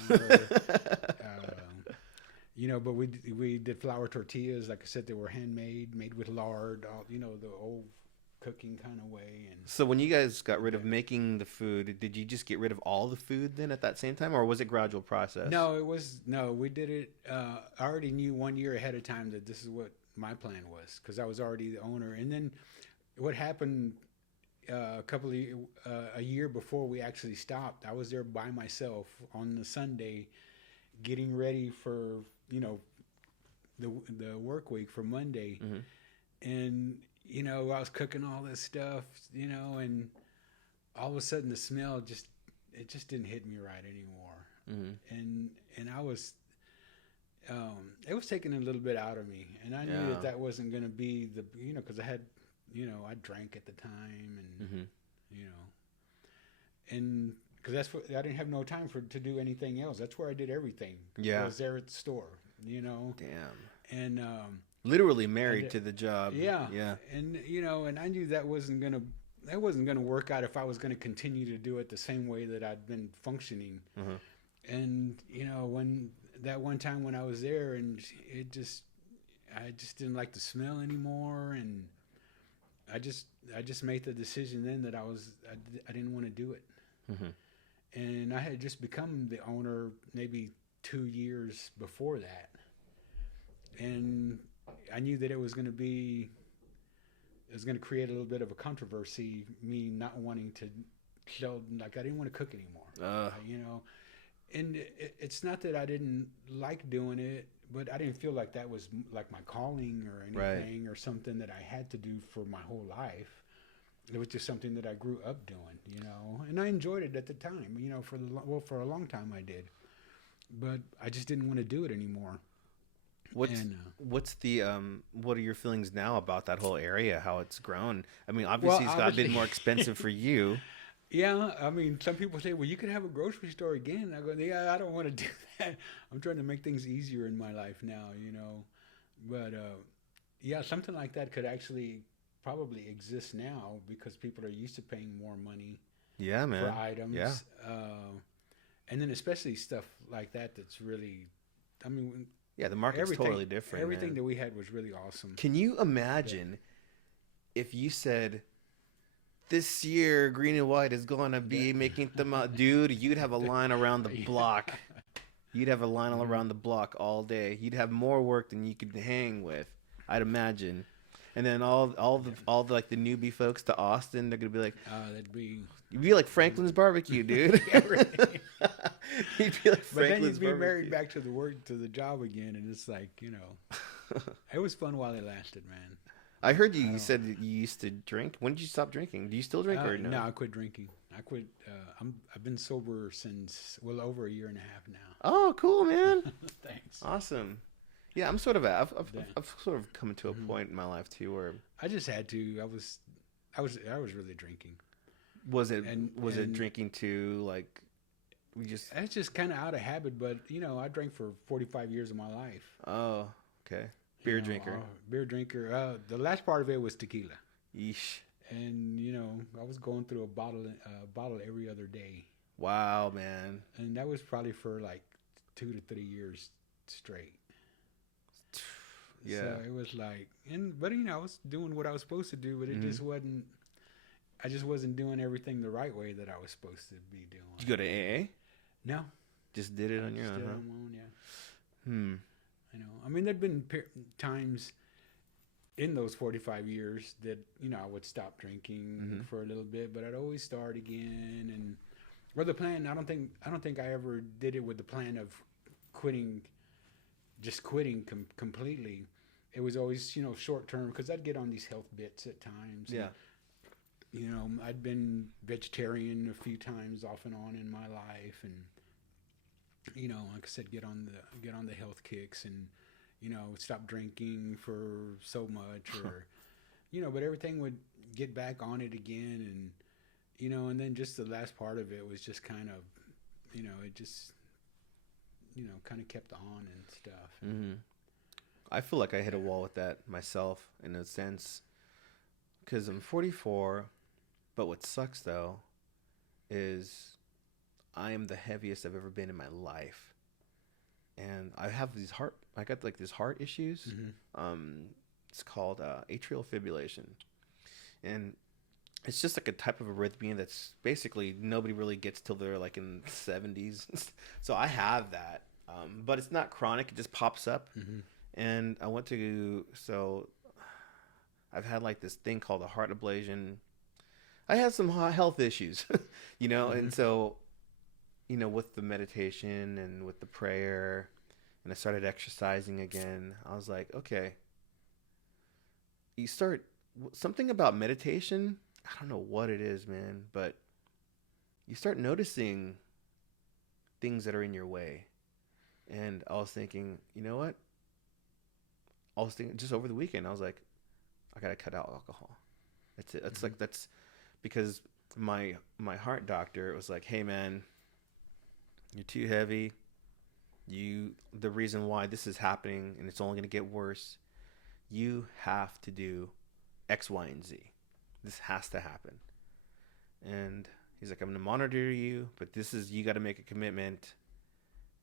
But we did flour tortillas. Like I said, they were handmade, made with lard. The old cooking kind of way. And so when you guys got rid of making the food, did you just get rid of all the food then at that same time, or was it a gradual process? No, we did it. I already knew 1 year ahead of time that this is what my plan was because I was already the owner. And then what happened a year before we actually stopped, I was there by myself on the Sunday getting ready for the work week for Monday. And I was cooking all this stuff, and all of a sudden the smell just didn't hit me right anymore. And I was it was taking a little bit out of me, and I knew that wasn't going to be because I had I drank at the time, and and because that's what I didn't have no time to do anything else. That's where I did everything. I was there at the store, Damn. And literally married to the job. Yeah. And and I knew that wasn't gonna work out if I was gonna continue to do it the same way that I'd been functioning. And when that one time when I was there, and I just didn't like the smell anymore, and I just made the decision then that I didn't want to do it. And I had just become the owner maybe 2 years before that, and I knew that it was going to create a little bit of a controversy, me not wanting to sell, like I didn't want to cook anymore, and it's not that I didn't like doing it, but I didn't feel like that was like my calling or anything, or something that I had to do for my whole life. It was just something that I grew up doing, and I enjoyed it at the time, for a long time I did, but I just didn't want to do it anymore. What are your feelings now about that whole area, how it's grown? I mean, obviously it's got a bit more expensive for you. Yeah, I mean, some people say, well, you could have a grocery store again. I go, yeah, I don't want to do that. I'm trying to make things easier in my life now, but yeah, something like that could actually probably exist now because people are used to paying more money for items. Yeah. And then especially stuff like that that's really, I mean, the market's totally different. Everything that we had was really awesome. Can you imagine if you said, this year Green and White is going to be making them out? Dude, you'd have a line around the block. You'd have a line all around the block all day. You'd have more work than you could hang with, I'd imagine. And then all the like the newbie folks to Austin, they're gonna be like, you'd be like Franklin's Barbecue, dude. You'd be like Franklin's Barbecue. But then you'd be married back to the job again, and it's like, it was fun while it lasted, man. I heard you said that you used to drink. When did you stop drinking? Do you still drink or no? No, I quit drinking. I quit. I've been sober since over a year and a half now. Oh, cool, man. Thanks. Awesome. Yeah, I'm sort of. That, I've sort of come to a hmm point in my life too where I just had to. I was really drinking, was it and drinking too like we just it's just kind of out of habit. But I drank for 45 years of my life. oh okay You beer know, drinker. beer drinker. The last part of it was tequila, Yeesh. and I was going through a bottle every other day, Wow, man. and that was probably for like 2 to 3 years straight. So Yeah. it was like, but I was doing what I was supposed to do, but it Hmm. just wasn't. I just wasn't doing everything the right way that I was supposed to be Did you doing. go to AA? No, Just did it I on your just own, did it huh? on my own. Yeah, Hmm. I mean, there'd been times in those 45 years that I would stop drinking Hmm. for a little bit, but I'd always start again. And or the plan, I don't think I ever did it with the plan of quitting, just quitting completely. It was always short term because I'd get on these health bits at times. Yeah. I'd been vegetarian a few times off and on in my life, and like I said, get on the health kicks, and stop drinking for so much, or but everything would get back on it again, and then just the last part of it was just kind of, it just kind of kept on and stuff. Hmm. I feel like I hit a wall with that myself in a sense because I'm 44. But what sucks though is I am the heaviest I've ever been in my life, and I got like these heart issues. Mm-hmm. Um, it's called atrial fibrillation, and it's just like a type of arrhythmia that's basically nobody really gets till they're like in the 70s. So I have that, but it's not chronic. It just pops up, Mm-hmm. and I've had like this thing called a heart ablation. I had some health issues, Mm-hmm. and so, with the meditation and with the prayer, and I started exercising again, I was like, okay, you start something about meditation. I don't know what it is, man, but you start noticing things that are in your way. And I was thinking, you know what? I was thinking just over the weekend, I was like, I gotta cut out alcohol. That's it. That's Mm-hmm. like that's because my heart doctor was like, hey man, you're too heavy. The reason why this is happening and it's only gonna get worse, you have to do X, Y, and Z. This has to happen. And he's like, I'm gonna monitor you, but you got to make a commitment.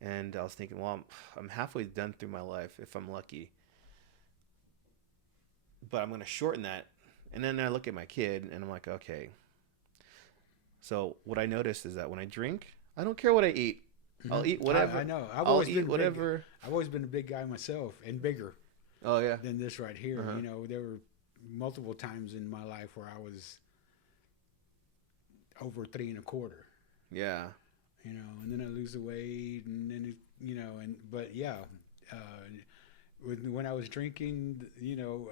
And I was thinking, well, I'm halfway done through my life if I'm lucky, but I'm gonna shorten that. And then I look at my kid and I'm like, okay. So what I noticed is that when I drink, I don't care what I eat. I'll eat Mm-hmm. I whatever. know. I'll eat whatever. I've always been a big guy myself, and bigger Oh yeah. than this right here. Uh-huh. There were multiple times in my life where I was over 3 1/4. Yeah. And then I lose the weight, and then but yeah, uh, when I was drinking,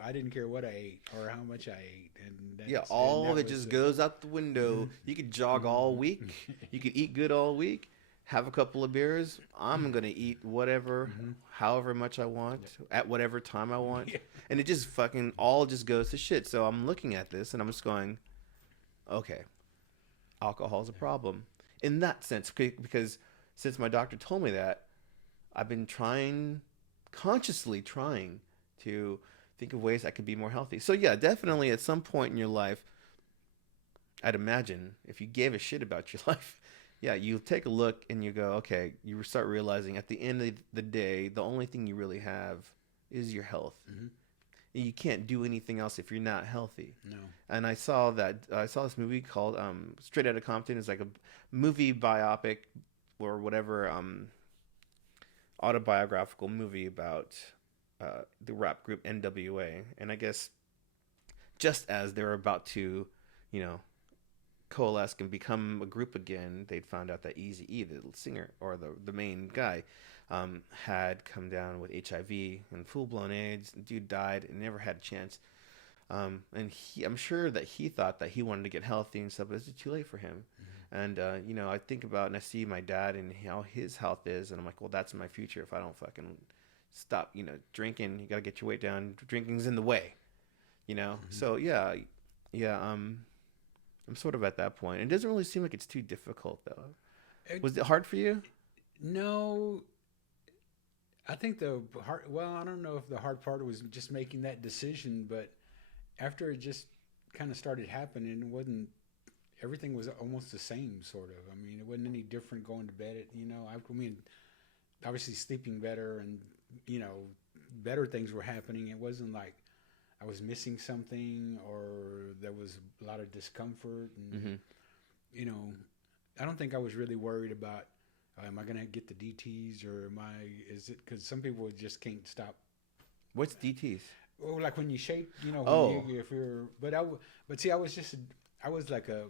I didn't care what I ate or how much I ate, and Yeah. and All of that it was just goes out the window. Mhm. You could jog all week. You could eat good all week. Have a couple of beers. I'm gonna eat whatever, Mhm. however much I want, at whatever time I want, Yeah. and it just fucking all just goes to shit. So I'm looking at this and I'm just going, okay, alcohol is a problem in that sense because since my doctor told me that, I've been consciously trying to think of ways I could be more healthy. So yeah, definitely at some point in your life, I'd imagine if you gave a shit about your life, yeah, you take a look and you go, okay, you start realizing at the end of the day, the only thing you really have is your health. Mhm. And you can't do anything else if you're not healthy. No. And I saw this movie called Straight Outta Compton. It's like a movie biopic or whatever, autobiographical movie about the rap group NWA. And I guess just as they were about to, you know, coalesce and become a group again, they'd found out that Eazy-E, the singer or the main guy, had come down with HIV and full-blown AIDS. The dude died and never had a chance. And I'm sure that he thought that he wanted to get healthy and stuff, but it's too late for him. And, I think about and I see my dad and how his health is, and I'm like, well, that's my future if I don't fucking stop, drinking. You got to get your weight down. Drinking's in the way, So yeah. I'm sort of at that point. It doesn't really seem like it's too difficult though. Was it hard for you? No, I think the hard. Well, I don't know if the hard part was just making that decision, but after it just kind of started happening, it wasn't. Everything was almost the same, sort of. I mean, it wasn't any different going to bed. I mean, obviously sleeping better and better things were happening. It wasn't like I was missing something or there was a lot of discomfort. And, I don't think I was really worried about, am I going to get the DTs or is it, because some people just can't stop. What's DTs? Well, like when you shake, but see, I was like a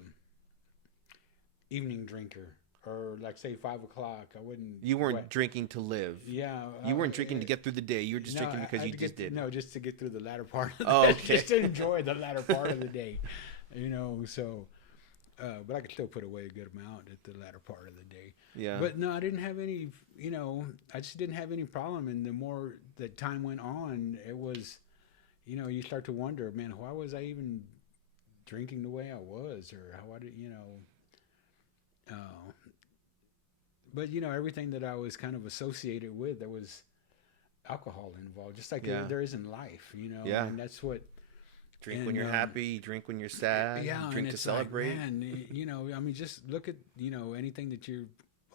evening drinker. Or like say 5 o'clock, I wouldn't. You weren't drinking to live. Yeah, you weren't drinking to get through the day. You were just drinking because you just did. No, just to get through the latter part. Of the day. Okay. Just to enjoy the latter part of the day, So, but I could still put away a good amount at the latter part of the day. Yeah. But no, I didn't have any. I just didn't have any problem. And the more that time went on, it was, you start to wonder, man, why was I even drinking the way I was, or how I did, But everything that I was kind of associated with, there was alcohol involved, just like there is in life, Yeah. And that's what. Drink when you're happy, drink when you're sad, yeah, drink to celebrate. Like, man, I mean, just look at anything that you're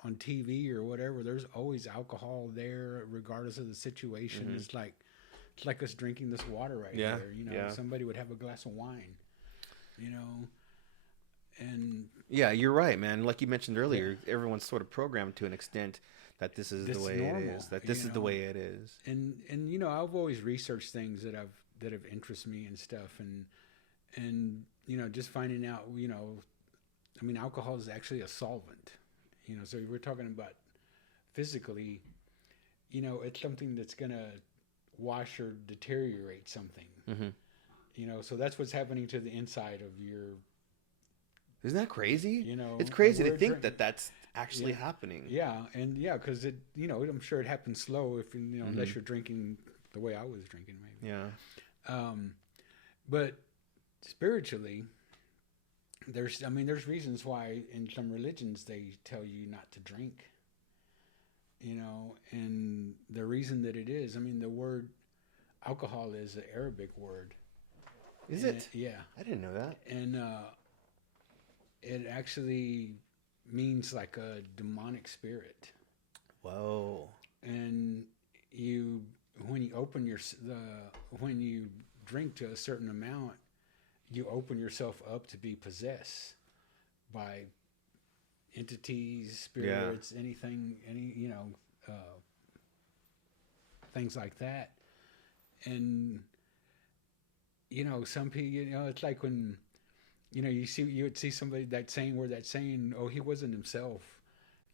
on TV or whatever. There's always alcohol there, regardless of the situation. Mm-hmm. It's like us drinking this water right here. Somebody would have a glass of wine, And yeah, you're right, man. Like you mentioned earlier, everyone's sort of programmed to an extent that this is the way normal, it is. That this is the way it is. And I've always researched things that have interested me and stuff, and just finding out, I mean, alcohol is actually a solvent. So we're talking about physically, it's something that's gonna wash or deteriorate something. Mm-hmm. So that's what's happening to the inside of your. Isn't that crazy? It's crazy to think that that's actually happening. Yeah, and because it, I'm sure it happens slow if Mm-hmm. unless you're drinking the way I was drinking, maybe. Yeah. But spiritually, there's reasons why in some religions they tell you not to drink. And the reason that it is, I mean, the word alcohol is an Arabic word. Is it? Yeah. I didn't know that. And it actually means like a demonic spirit. Whoa. And when you drink to a certain amount, you open yourself up to be possessed by entities, spirits, anything, things like that. And some people, it's like when you would see somebody that saying, oh, he wasn't himself.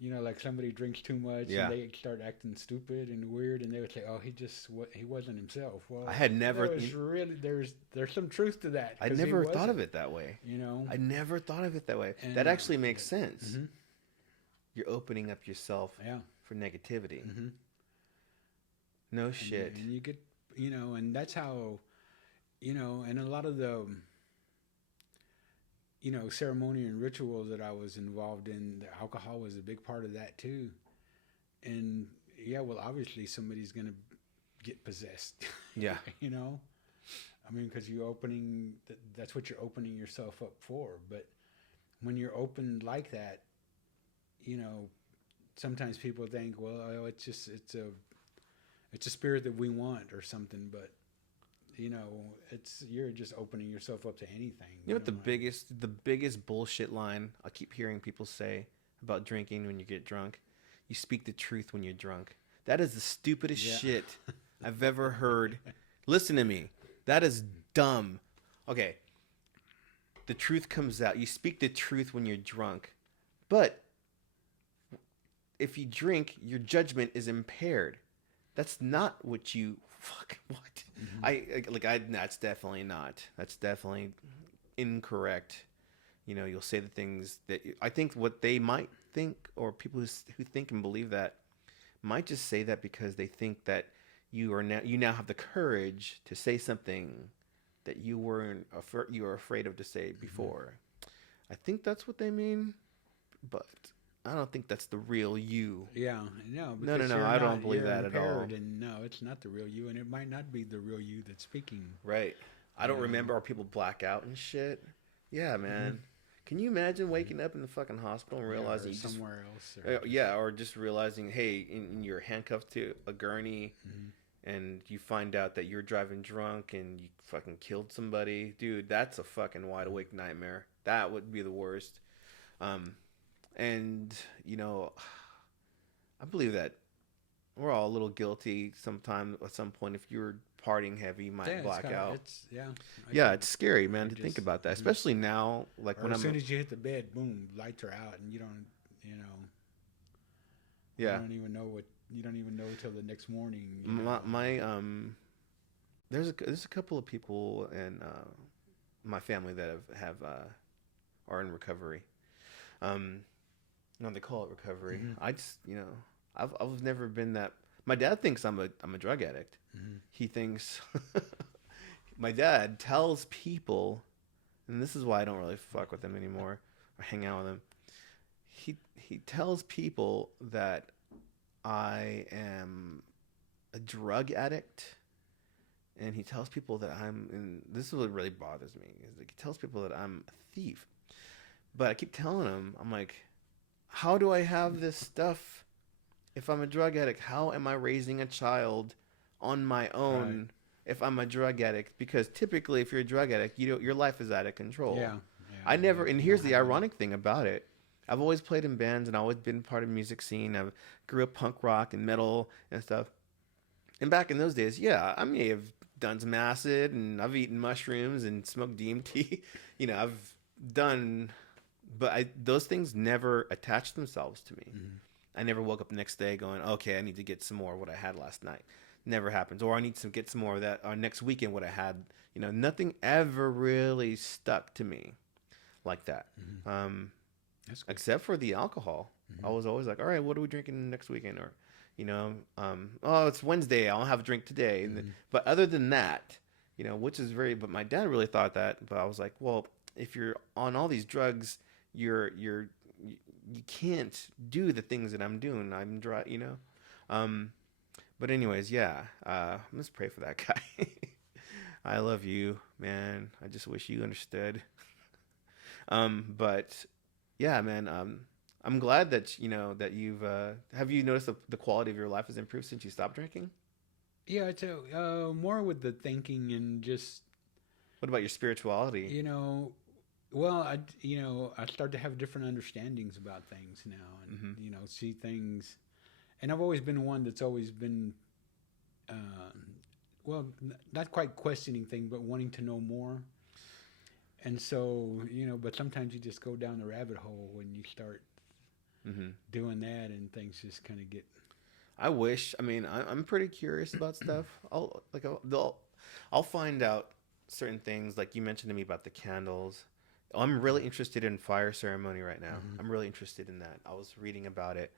Like somebody drinks too much and they start acting stupid and weird, and they would say, oh, he wasn't himself. Well, I had never there's some truth to that. I never thought of it that way. I never thought of it that way. And, that actually makes sense. Mm-hmm. You're opening up yourself for negativity. Mm-hmm. No shit. And you get, and that's how, and a lot of the, ceremony and ritual that I was involved in, the alcohol was a big part of that too. And well, obviously somebody's going to get possessed. Yeah. I mean, because that's what you're opening yourself up for. But when you're open like that, sometimes people think, well, it's a spirit that we want or something, but you're just opening yourself up to anything. What the biggest bullshit line I keep hearing people say about drinking when you get drunk? You speak the truth when you're drunk. That is the stupidest shit I've ever heard. Listen to me. That is dumb. Okay. The truth comes out. You speak the truth when you're drunk. But if you drink, your judgment is impaired. That's not what you what? Mm-hmm. That's definitely not. That's definitely incorrect. You'll say the things that I think what they might think, or people who think and believe that might just say that because they think that you now have the courage to say something that you were afraid of to say before. I think that's what they mean, but I don't think that's the real you. Yeah, no, No, because I don't believe you're that at all. impaired, and no, it's not the real you, and it might not be the real you that's speaking. Right. I don't Yeah. remember, or people black out and shit. Yeah, man. Mhm. Can you imagine waking up in the fucking hospital and realizing or you just somewhere else. Or yeah, or just realizing, hey, you're handcuffed to a gurney, and you find out that you're driving drunk and you fucking killed somebody. Dude, that's a fucking wide awake nightmare. That would be the worst. And I believe that we're all a little guilty sometime at some point. If you're partying heavy, you might black out. It's scary, man, to think about that, especially now. Like or as soon as you hit the bed, boom, lights are out, and you don't even know till the next morning. There's a couple of people in my family that have are in recovery. They call it recovery. I just I've never been that. My dad thinks I'm a drug addict. He thinks my dad tells people, and this is why I don't really fuck with him anymore or hang out with him. He tells people that I am a drug addict, and he tells people that and this is what really bothers me, is like he tells people that I'm a thief. But I keep telling him, I'm like, how do I have this stuff if I'm a drug addict? How am I raising a child on my own if I'm a drug addict? Because typically, if you're a drug addict, your life is out of control. Yeah. I never, and here's the ironic thing about it. I've always played in bands and always been part of the music scene. I grew up punk rock and metal and stuff. And back in those days, yeah, I may have done some acid, and I've eaten mushrooms and smoked DMT. I've done, but those things never attached themselves to me. I never woke up the next day going, okay, I need to get some more of what I had last night. Never happens. Or I need to get some more of that next weekend, what I had. Nothing ever really stuck to me like that. Except for the alcohol. I was always like, all right, what are we drinking next weekend? Or, oh, it's Wednesday, I'll have a drink today. But other than that, which is but my dad really thought that. But I was like, well, if you're on all these drugs, you can't do the things that I'm doing. I'm dry, But anyways, yeah, let's pray for that guy. I love you, man. I just wish you understood. But yeah, man, I'm glad that, that you've, have you noticed the quality of your life has improved since you stopped drinking? Yeah, it's more with the thinking and just. What about your spirituality? Well, I start to have different understandings about things now, and see things. And I've always been one that's always been, not quite questioning things, but wanting to know more. And so, but sometimes you just go down the rabbit hole when you start doing that, and things just kind of get. I wish. I mean, I'm pretty curious about stuff. I'll find out certain things, like you mentioned to me about the candles. I'm really interested in fire ceremony right now. I'm really interested in that. I was reading about it.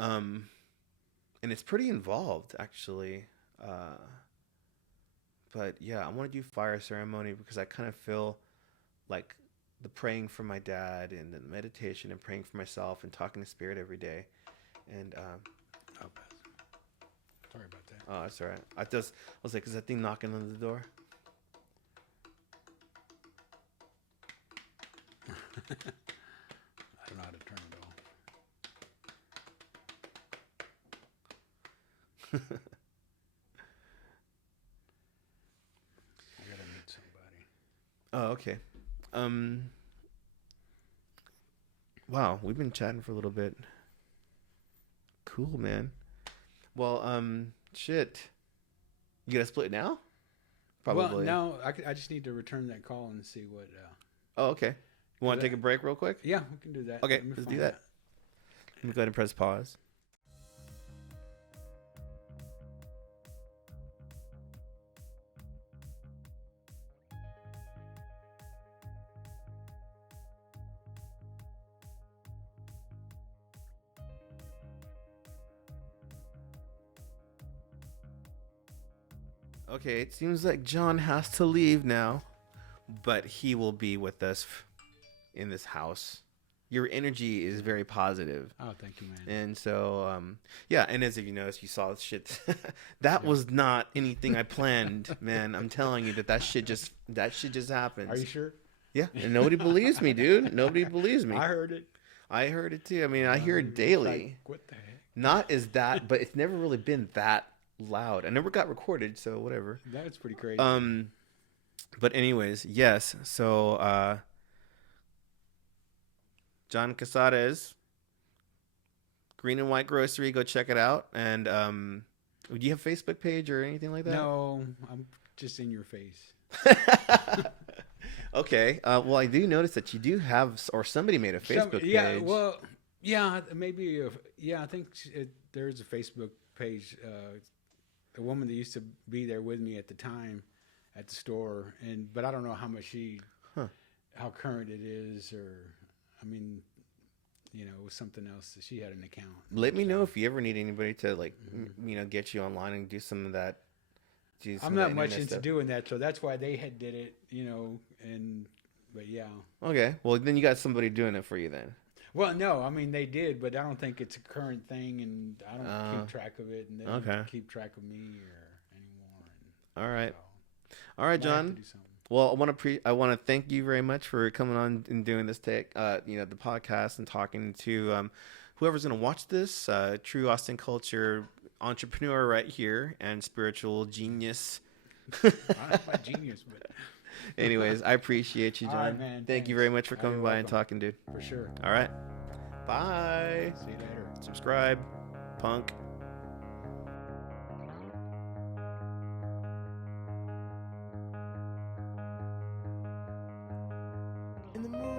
And it's pretty involved, actually. But yeah, I want to do fire ceremony because I kind of feel like the praying for my dad and the meditation and praying for myself and talking to spirit every day. And sorry about that. Oh, that's all right. I was like, is that thing knocking on the door? I don't know how to turn it off. I gotta meet somebody. Oh, okay. Wow, we've been chatting for a little bit. Cool, man. Well, shit. You gotta split now? Probably. Well, no, I just need to return that call and see what. Oh, okay. You want to take a break real quick? Yeah, we can do that. Okay, let's do that. Let me go ahead and press pause. Okay, it seems like John has to leave now, but he will be with us in this house. Your energy is very positive. Oh, thank you, man. And so, yeah, and as if you noticed, you saw shit. That was not anything I planned, man. I'm telling you that shit just happens. Are you sure? Yeah, and nobody believes me, dude. Nobody believes me. I heard it. I heard it too. I mean, I hear it daily. Like, what the heck? Not as that, but it's never really been that loud. I never got recorded, so whatever. That's pretty crazy. But anyways, yes. So, John Cazares, Green and White Grocery. Go check it out. And do you have a Facebook page or anything like that? No, I'm just in your face. Okay. Well, I do notice that you do have, or somebody made a Facebook page. Yeah. Well, yeah. Maybe. I think there's a Facebook page. The woman that used to be there with me at the time at the store, but I don't know how much how current it is, or I mean, it was something else. She had an account. Let me know if you ever need anybody to get you online and do some of that. I'm not much into doing that, so that's why they did it, but yeah. Okay, well then you got somebody doing it for you then. Well, no, I mean they did, but I don't think it's a current thing, and I don't keep track of it, and they don't keep track of me anymore. All right, all right, John. Well, I want to thank you very much for coming on and doing this the podcast and talking to whoever's going to watch this. True Austin culture entrepreneur right here and spiritual genius. I'm not genius, but anyways, I appreciate you, John. All right, man. Thank you very much for coming by and talking, dude. For sure. All right. Bye. See you later. Subscribe, punk. In the morning.